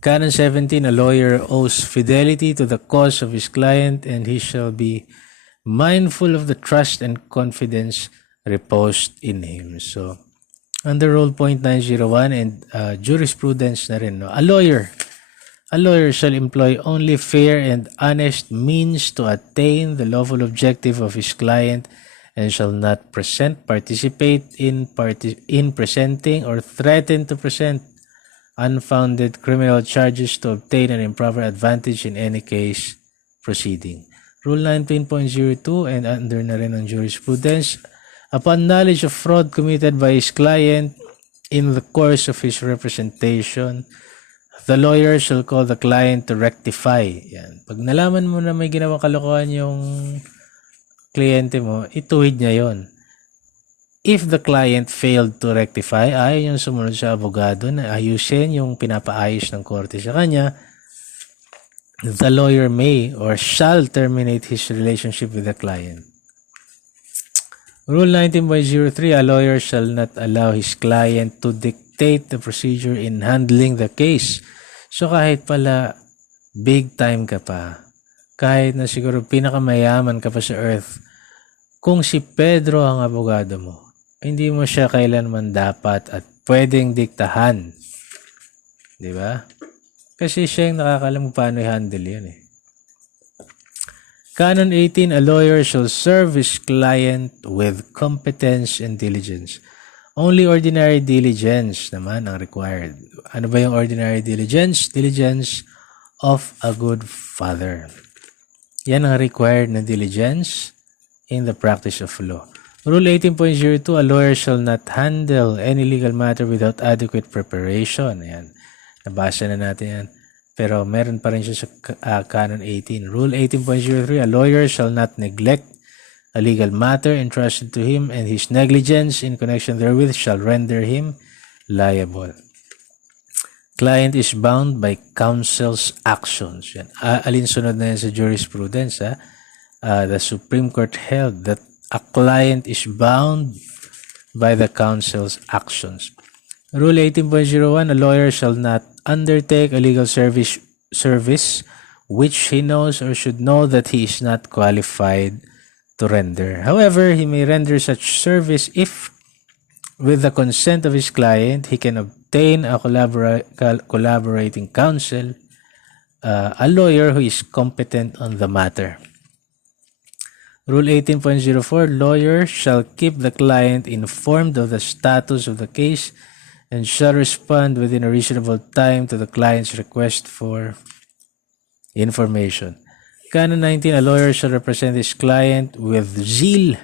Canon 17, a lawyer owes fidelity to the cause of his client and he shall be mindful of the trust and confidence reposed in him. So, under Rule Point 901 and jurisprudence na rin, no? A lawyer shall employ only fair and honest means to attain the lawful objective of his client and shall not participate in presenting or threaten to present unfounded criminal charges to obtain an improper advantage in any case proceeding. Rule 19.02 and under na rin ang jurisprudence, upon knowledge of fraud committed by his client in the course of his representation, the lawyer shall call the client to rectify. Yan. Pag nalaman mo na may ginawang kalokohan yung kliyente mo, ituwid niya yon. If the client failed to rectify, ayaw yung sumunod sa abogado na ayusin yung pinapaayos ng korte sa kanya, the lawyer may or shall terminate his relationship with the client. Rule 19.03, a lawyer shall not allow his client to dictate the procedure in handling the case. So kahit pala big time ka pa, kahit na siguro pinakamayaman ka pa sa earth, kung si Pedro ang abogado mo, hindi mo siya kailanman dapat at pwedeng diktahan. Di ba? Kasi siya yung nakakalam kung paano i-handle yun eh. Canon 18, a lawyer shall serve his client with competence and diligence. Only ordinary diligence naman ang required. Ano ba yung ordinary diligence? Diligence of a good father. Yan ang required na diligence in the practice of law. Rule 18.02, a lawyer shall not handle any legal matter without adequate preparation. Ayan. Nabasa na natin yan. Pero meron pa rin siya sa Canon 18. Rule 18.03, a lawyer shall not neglect a legal matter entrusted to him, and his negligence in connection therewith shall render him liable. Client is bound by counsel's actions. Yan. Alinsunod na yan sa jurisprudence. The Supreme Court held that a client is bound by the counsel's actions. Rule 18.01, a lawyer shall not undertake a legal service which he knows or should know that he is not qualified to render. However, he may render such service if, with the consent of his client, he can obtain a collaborating counsel, a lawyer who is competent on the matter. Rule 18.04, lawyer shall keep the client informed of the status of the case and shall respond within a reasonable time to the client's request for information. Canon 19, a lawyer shall represent his client with zeal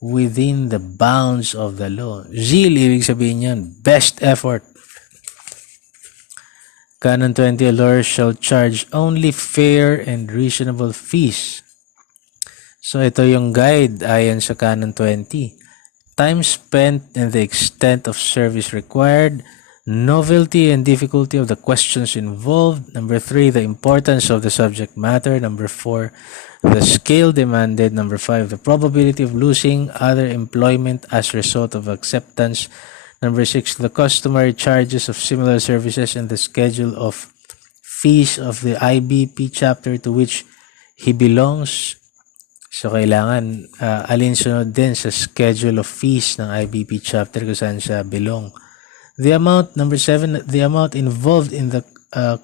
within the bounds of the law. Zeal, ibig sabihin yan, best effort. Canon 20, a lawyer shall charge only fair and reasonable fees. So ito yung guide ayon sa Canon 20. Time spent and the extent of service required, novelty and difficulty of the questions involved. Number 3, the importance of the subject matter. Number 4, the scale demanded. Number 5, the probability of losing other employment as a result of acceptance. Number 6, the customary charges of similar services and the schedule of fees of the IBP chapter to which he belongs. So, kailangan alinsunod din sa schedule of fees ng IBP chapter kung saan siya belong. The amount, number 7, the amount involved in the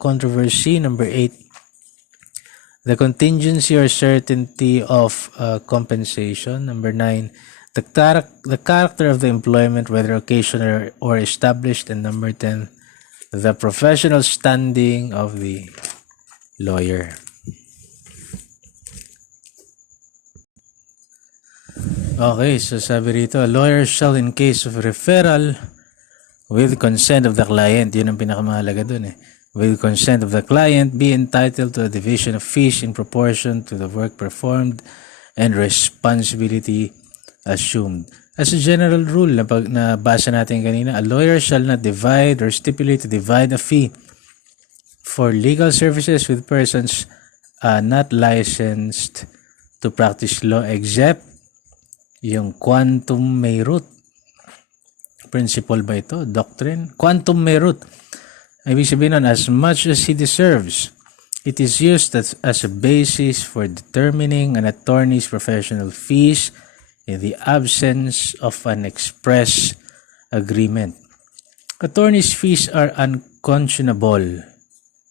controversy. Number 8, the contingency or certainty of compensation. Number 9, the character of the employment, whether occasional or established. And number 10, the professional standing of the lawyer. Okay, so sabi rito, a lawyer shall in case of referral with consent of the client, yun ang pinakamahalaga dun eh. With consent of the client, be entitled to a division of fees in proportion to the work performed and responsibility assumed. As a general rule, na basa natin kanina, a lawyer shall not divide or stipulate to divide a fee for legal services with persons not licensed to practice law except yung quantum merit. Principle ba ito? Doctrine? Quantum merit. Ibig sabihin nun, as much as he deserves. It is used as a basis for determining an attorney's professional fees in the absence of an express agreement. Attorney's fees are unconscionable.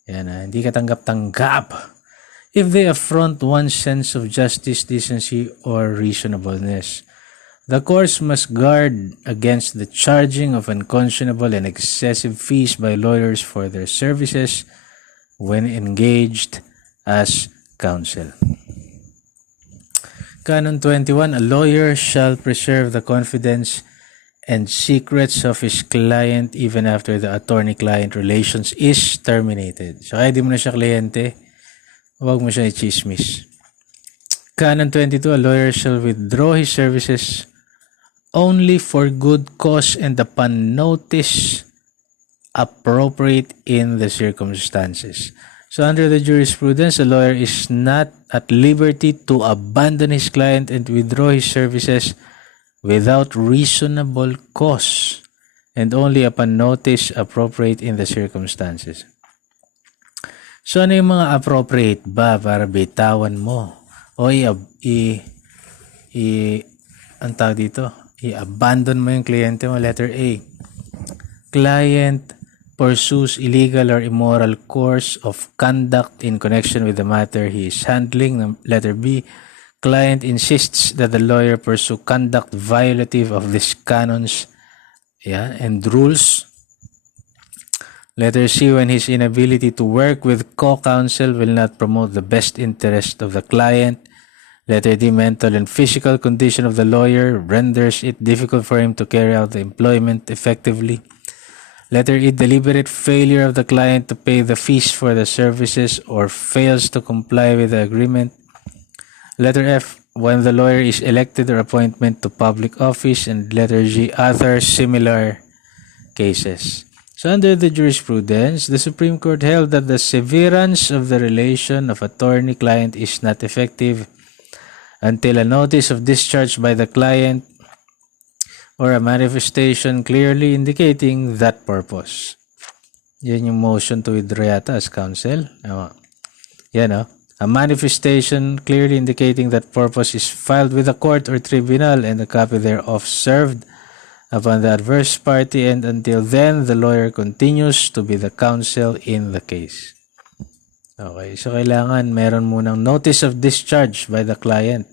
Yan, hindi katanggap-tanggap if they affront one's sense of justice, decency, or reasonableness. The courts must guard against the charging of unconscionable and excessive fees by lawyers for their services when engaged as counsel. Canon 21, a lawyer shall preserve the confidence and secrets of his client even after the attorney-client relations is terminated. So kaya di mo na siya kliyente, huwag mo siya i-chismis. Canon 22, a lawyer shall withdraw his services only for good cause and upon notice appropriate in the circumstances. So under the jurisprudence, a lawyer is not at liberty to abandon his client and withdraw his services without reasonable cause and only upon notice appropriate in the circumstances. So ano yung mga appropriate ba para bitawan mo? O ang tawag dito? I-abandon mo yung kliyente mo. Letter A. Client pursues illegal or immoral course of conduct in connection with the matter he is handling. Letter B. Client insists that the lawyer pursue conduct violative of these canons and rules. Letter C. When his inability to work with co-counsel will not promote the best interest of the client. Letter D. Mental and physical condition of the lawyer renders it difficult for him to carry out the employment effectively. Letter E. Deliberate failure of the client to pay the fees for the services or fails to comply with the agreement. Letter F. When the lawyer is elected or appointment to public office. And letter G. Other similar cases. So under the jurisprudence, the Supreme Court held that the severance of the relation of attorney-client is not effective until a notice of discharge by the client or a manifestation clearly indicating that purpose. Yan yung motion to withdraw yata as counsel. Yan a manifestation clearly indicating that purpose is filed with the court or tribunal and a copy thereof served upon the adverse party, and until then, the lawyer continues to be the counsel in the case. Okay, so kailangan meron munang notice of discharge by the client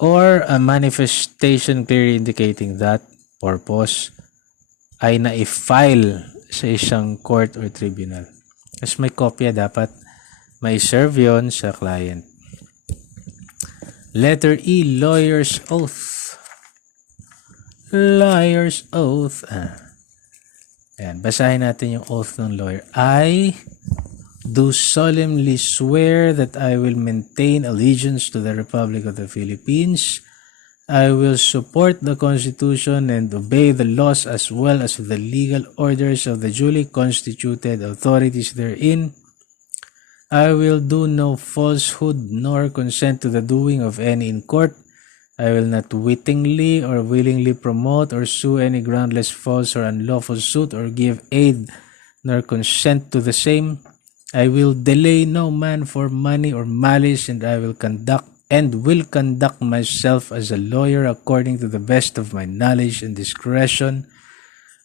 or a manifestation clearly indicating that purpose ay na-file sa isang court or tribunal. Tapos may kopya dapat may serve yon sa client. Letter E, lawyer's oath. Lawyer's oath. Ayan, basahin natin yung oath ng lawyer. I do solemnly swear that I will maintain allegiance to the Republic of the Philippines. I will support the Constitution and obey the laws as well as the legal orders of the duly constituted authorities therein. I will do no falsehood nor consent to the doing of any in court. I will not wittingly or willingly promote or sue any groundless false or unlawful suit or give aid nor consent to the same. I will delay no man for money or malice, and I will conduct myself as a lawyer according to the best of my knowledge and discretion,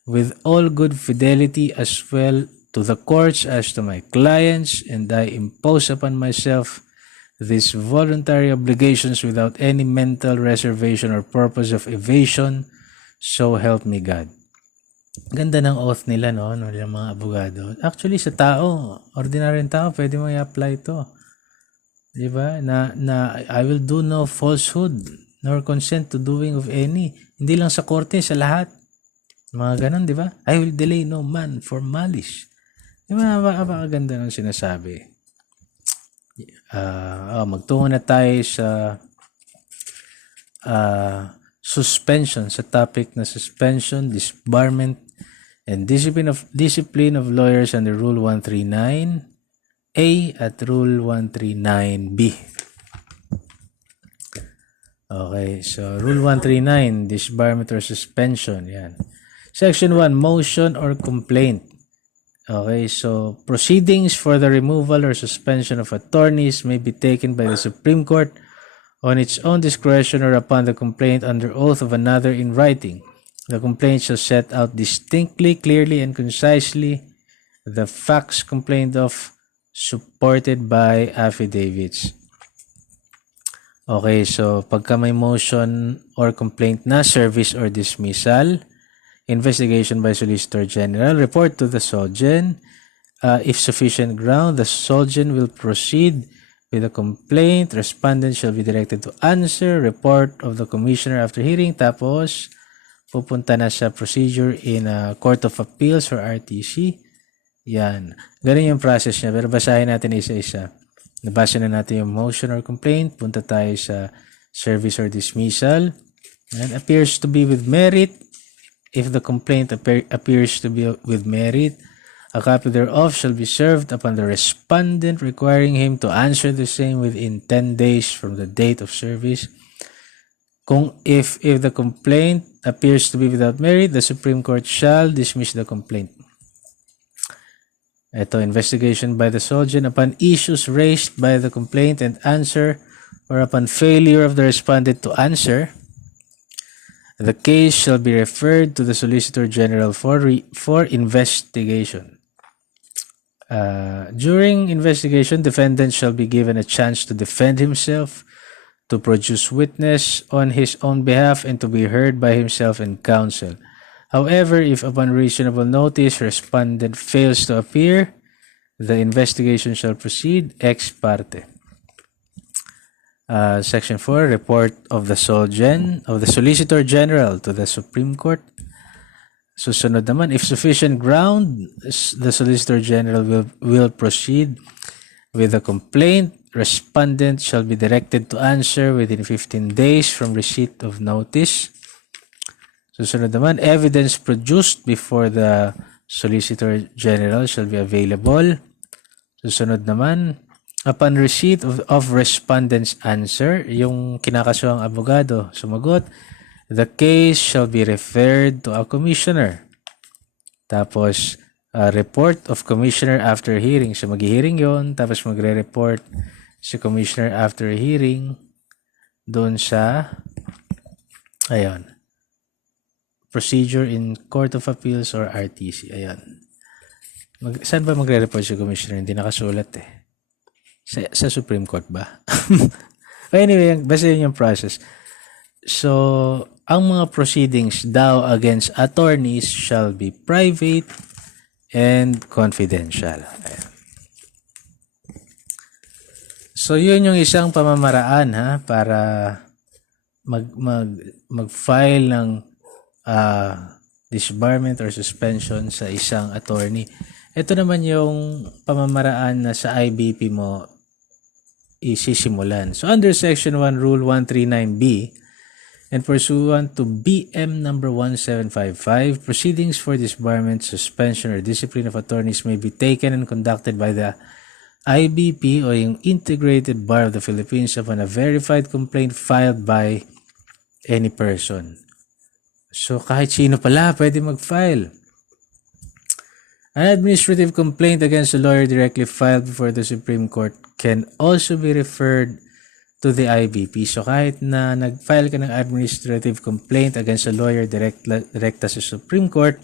with all good fidelity as well to the courts as to my clients, and I impose upon myself these voluntary obligations without any mental reservation or purpose of evasion, so help me God. Ganda ng oath nila, no? Ng mga abogado. Actually, sa tao, ordinaryong tao, pwede mo i-apply ito. Diba? Na I will do no falsehood, nor consent to doing of any. Hindi lang sa korte, sa lahat. Mga ganun, diba? I will delay no man for malice. Diba? Napakaganda ng sinasabi. Magtungo na tayo sa suspension, sa topic na suspension, disbarment, and discipline of lawyers under Rule 139A at Rule 139B. Okay, so Rule 139, disbarment or suspension. Yan. Section 1, motion or complaint. Okay, so proceedings for the removal or suspension of attorneys may be taken by the Supreme Court on its own discretion or upon the complaint under oath of another in writing. The complaint shall set out distinctly, clearly, and concisely the facts complained of, supported by affidavits. Okay, so pagka may motion or complaint na, service or dismissal, investigation by Solicitor General, report to the Solgen. If sufficient ground, the Solgen will proceed with the complaint. Respondent shall be directed to answer. Report of the Commissioner after hearing. Tapos, pupunta na sa procedure in Court of Appeals or RTC. Yan. Ganun yung process niya. Pero basahin natin isa-isa. Nabasa na natin yung motion or complaint. Punta tayo sa service or dismissal. And appears to be with merit. If the complaint appears to be with merit, a copy thereof shall be served upon the respondent, requiring him to answer the same within 10 days from the date of service. If the complaint appears to be without merit, the Supreme Court shall dismiss the complaint. Ito, investigation by the Solgen upon issues raised by the complaint and answer, or upon failure of the respondent to answer, the case shall be referred to the Solicitor General for investigation. During investigation, defendant shall be given a chance to defend himself, to produce witness on his own behalf, and to be heard by himself and counsel. However, if upon reasonable notice respondent fails to appear, the investigation shall proceed ex parte. Section 4, report of the Solicitor General to the Supreme Court. Susunod naman, if sufficient ground, the Solicitor General will proceed with the complaint. Respondent shall be directed to answer within 15 days from receipt of notice. Susunod naman, evidence produced before the Solicitor General shall be available. Susunod naman, upon receipt of respondent's answer, yung kinakasuhang abogado sumagot, the case shall be referred to a commissioner. Tapos, report of commissioner after hearing. So, mag-hearing yon, tapos magre-report si commissioner after hearing doon sa, ayun, procedure in Court of Appeals or RTC. Ayun. Saan ba magre-report si commissioner? Hindi nakasulat eh. Sa Supreme Court ba? Anyway, basta yun yung process. So, ang mga proceedings daw against attorneys shall be private and confidential. Ayan. So, yun yung isang pamamaraan para mag-file ng disbarment or suspension sa isang attorney. Ito naman yung pamamaraan na sa IBP mo isisimulan. So, under Section 1, Rule 139B, and pursuant to BM number 1755, proceedings for disbarment, suspension, or discipline of attorneys may be taken and conducted by the IBP o yung Integrated Bar of the Philippines upon a verified complaint filed by any person. So, kahit sino pala pwede mag-file. An administrative complaint against a lawyer directly filed before the Supreme Court can also be referred to the IBP. So, kahit na nag-file ka ng administrative complaint against a lawyer direkta sa Supreme Court,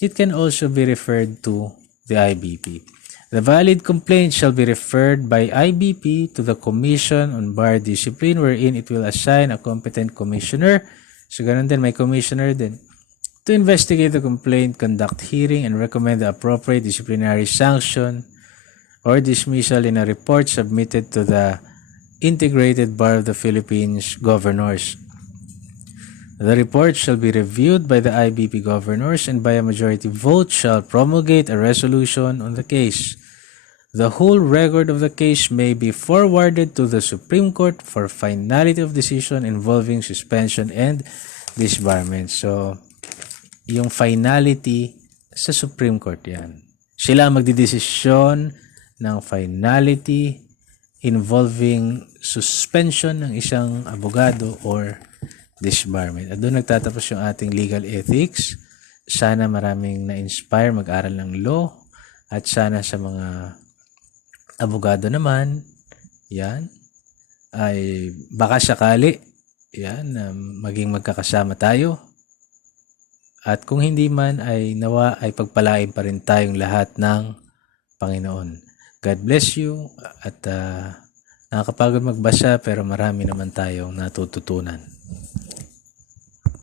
it can also be referred to the IBP. The valid complaint shall be referred by IBP to the Commission on Bar Discipline, wherein it will assign a competent commissioner. So, ganun din, may commissioner din. To investigate the complaint, conduct hearing, and recommend the appropriate disciplinary sanction or dismissal in a report submitted to the Integrated Bar of the Philippines governors. The report shall be reviewed by the IBP governors and by a majority vote shall promulgate a resolution on the case. The whole record of the case may be forwarded to the Supreme Court for finality of decision involving suspension and disbarment. So, yung finality sa Supreme Court yan. Sila magdidesisyon ng finality involving suspension ng isang abogado or disbarment. At doon nagtatapos yung ating legal ethics. Sana maraming na-inspire mag-aral ng law At sana sa mga abogado naman, yan, ay baka sakali, yan, maging magkakasama tayo. At kung hindi man, ay nawa ay pagpalain pa rin tayong lahat ng Panginoon. God bless you at nakakapagod magbasa pero marami naman tayong natututunan.